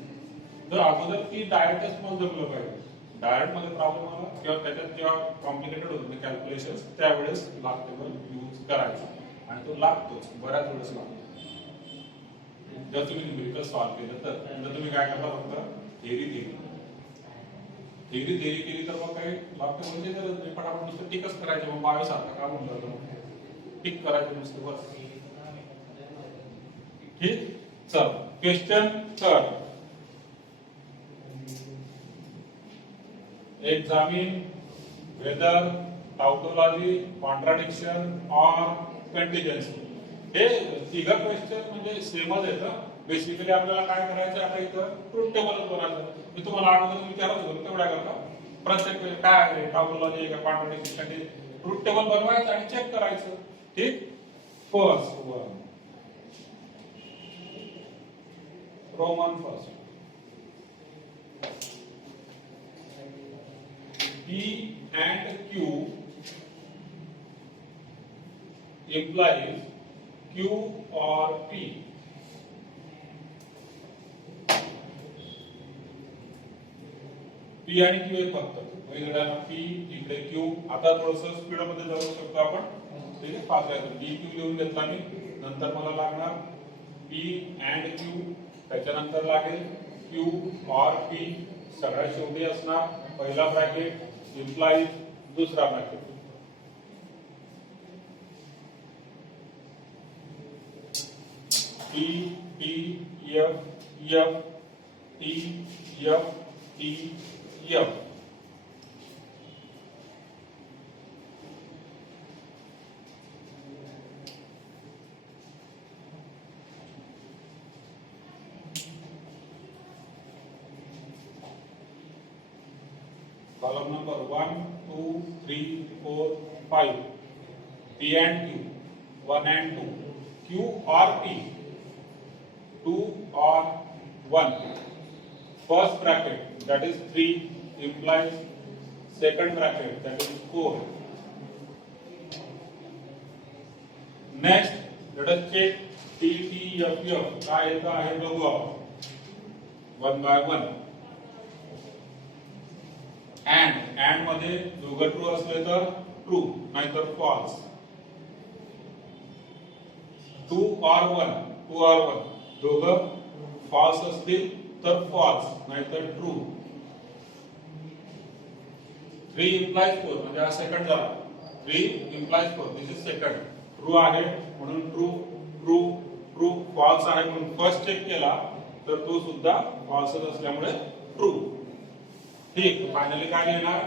तर अगोदर की डायरेक्टच मग जमलं पाहिजे, डायरेक्ट मध्ये प्रॉब्लेम आला किंवा त्याच्यात जेव्हा कॉम्प्लिकेटेड होतं कॅल्क्युलेशन त्यावेळेस लॉग टेबल यूज करायचा, आणि तो लागतोच, बऱ्याच वेळेस लागतो. जर तुम्ही न्यूमेरिकल सॉल्व्ह केलं तर तुम्ही काय करता, फक्त थेरी केली तर मग काही लॉग टेबलची गरज नाही, पण आपण नुसतं टिकच करायचं, मग 22 सारखं काम होऊन जातं, टिक करायचं नुसतं बस. ठीक, चल question third. Examine whether tautology, contradiction or contingency. हे तिघ क्वेश्चन म्हणजे सेमच येतं. बेसिकली आपल्याला काय करायचं, आता इथं ट्रूथ टेबल बनवायचं. मी तुम्हाला अगोदर विचारत होतो तेवढ्या करता प्रत्येक वेळी काय आहे, टाउटोलॉजी का कॉन्ट्राडिक्शन, साठी ट्रूथ टेबल बनवायचं आणि चेक करायचं. ठीक, first one Roman first. P and Q implies Q or P. P आणि Q एक फक्त वेगळा P इकडे Q. आता थोडंसं स्पीड मध्ये जाऊ शकतो आपण, ठीक आहे, फास्ट आहे. P Q लिहून घेतला मी, नंतर मला लागणार P and Q, त्याच्यानंतर लागेल Q or P, सगळ्यात शेवटी असणार पहिला ब्रॅकेट implies दूसरा bracket. T T F F T F T F. Column number 1, 2, 3, 4, 5. P and Q, 1 and 2. Q or P, 2 or 1. First bracket, that is 3, implies second bracket, that is 4. Next, let us check T T F F. काय येतं आहे बघू आपण, 1 by 1. and मध्ये दोघं true असले तर true, नाहीतर फॉल्स. 2 or 1 दोघं फॉल्स असतील तर फॉल्स, नाहीतर ट्रू. 3 implies 4 म्हणजे हा सेकंड झाला. 3 implies 4, this is second. True आहे म्हणून ट्रू, ट्रू, ट्रू. फॉल्स आहे म्हणून फर्स्ट चेक केला तर तो सुद्धा फॉल्सच असल्यामुळे ट्रू. ठीक, फायनली काय लिहिणार,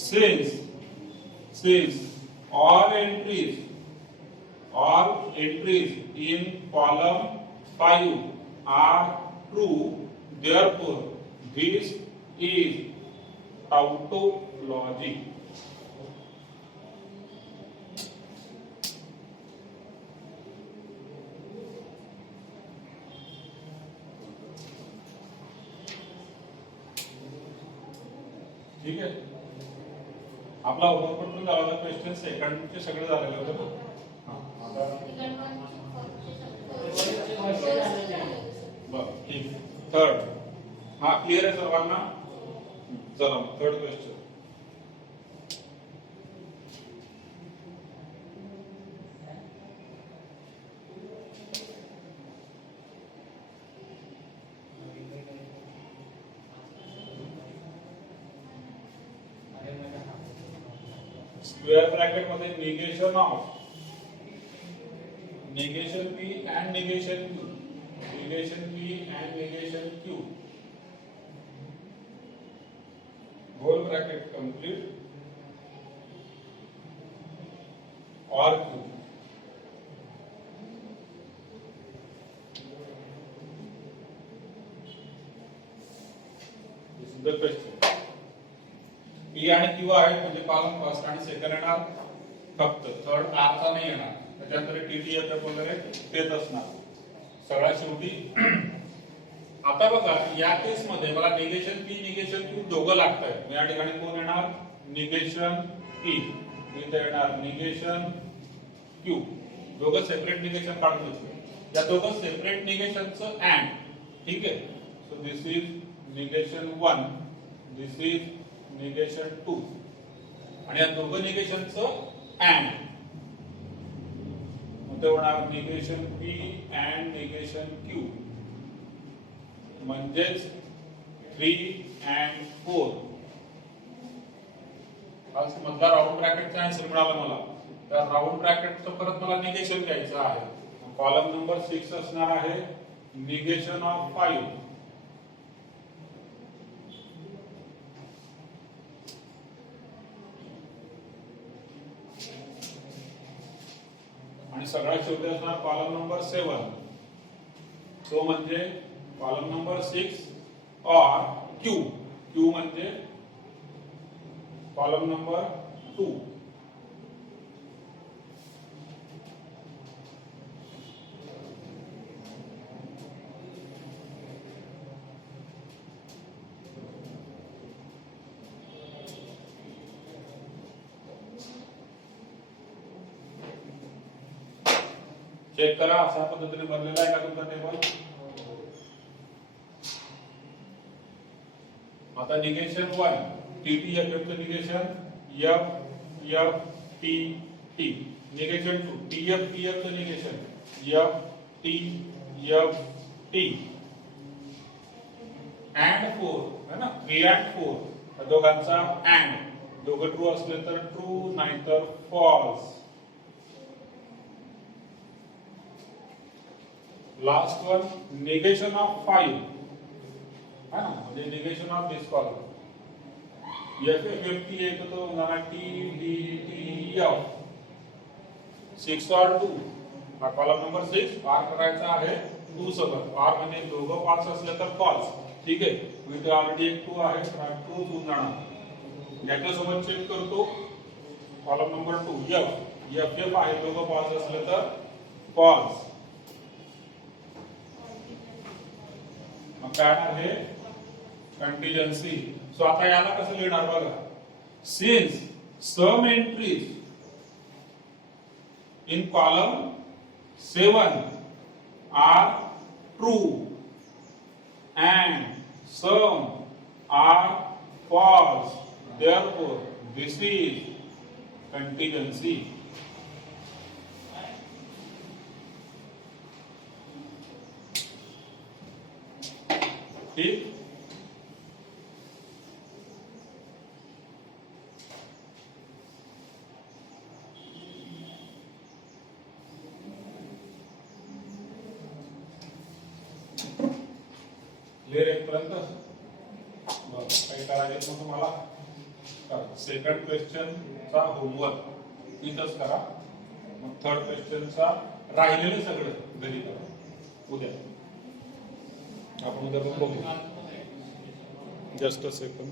since all entries in column 5 are true, therefore this is tautology. ठीक आहे, आपला ओव्हरकोट पण झाला, क्वेश्चन सेकंडचे सगळे झालेले होते ना. आता बरं, ठीक, थर्ड. हा क्लियर आहे सर्वांना. चला थर्ड क्वेश्चन. स्क्वेअर ब्रॅकेट मध्ये negation of negation P and negation Q, negation P and negation Q, whole bracket complete, or Q. The question. P आणि क्यू आहेत म्हणजे कॉलम फर्स्ट आणि सेकंड येणार फक्त, थर्ड आरचा नाही येणार. त्याच्यानंतर टीटी येतं वगैरे तेच असणार सगळ्यात शेवटी. आता बघा या केस मध्ये मला निगेशन पी निगेशन क्यू दोघं लागतंय. या ठिकाणी कोण येणार? निगेशन पी, इथे येणार निगेशन क्यू. दोघं सेपरेट निगेशन काढून घेतले. या दोघं सेपरेट निगेशनचं अँड, ठीक आहे. So this is negation 1, this is negation 2 आणि या दोघं निगेशनचं अँड मग ते होणार negation P and negation Q म्हणजेच 3 and 4. आज मधला राऊंड ब्रॅकेटचा आन्सर मिळाला मला. त्या राऊंड ब्रॅकेटचं परत मला निगेशन घ्यायचं आहे. कॉलम नंबर 6 असणार आहे निगेशन ऑफ 5. आणि सगळ्यात शेवटी असणार कॉलम नंबर 7. तो म्हणजे कॉलम नंबर 6 और क्यू. क्यू म्हणजे कॉलम नंबर 2. चेक करा अशा पद्धतीने बनलेला आहे का तुमचा टेबल. आता निगेशन 1 टीटी एफ चं negation F F T T. Negation 2 TF TF चं negation F T F T. And 4 है ना, 3 and 4 दोघांचा अँड. दोघं ट्रू असले तर ट्रू नाहीतर false. Last one negation of 5 है ना, म्हणजे negation of this column. F F F T एक तो जाणार टी डी टी एफ. 6 और 2 हा कॉलम नंबर 6 आर करायचा आहे 2 सोबत. आर म्हणजे दोघं पाच असले तर फॉल्स, ठीक आहे. इथे ऑलरेडी एक 2 आहे तर 2 होऊन जाणार. याच्यासोबत चेक करतो column number 2 F F F आहे दोघं पाच असले तर फॉल्स. मग काय आहे कंटिजेन्सी. सो आता याला कसं लिहिणार बघा. Since some entries in column 7 are true and some are false, therefore this is contingency. ठीक. क्लियर आहे पर्यंत. काही करायचं तुम्हाला सेकंड क्वेश्चनचा होमवर्क इथंच करा. मग थर्ड क्वेश्चनचा राहिलेले सगळं घरी करा. उद्या आपण उद्या बघू. Just a second.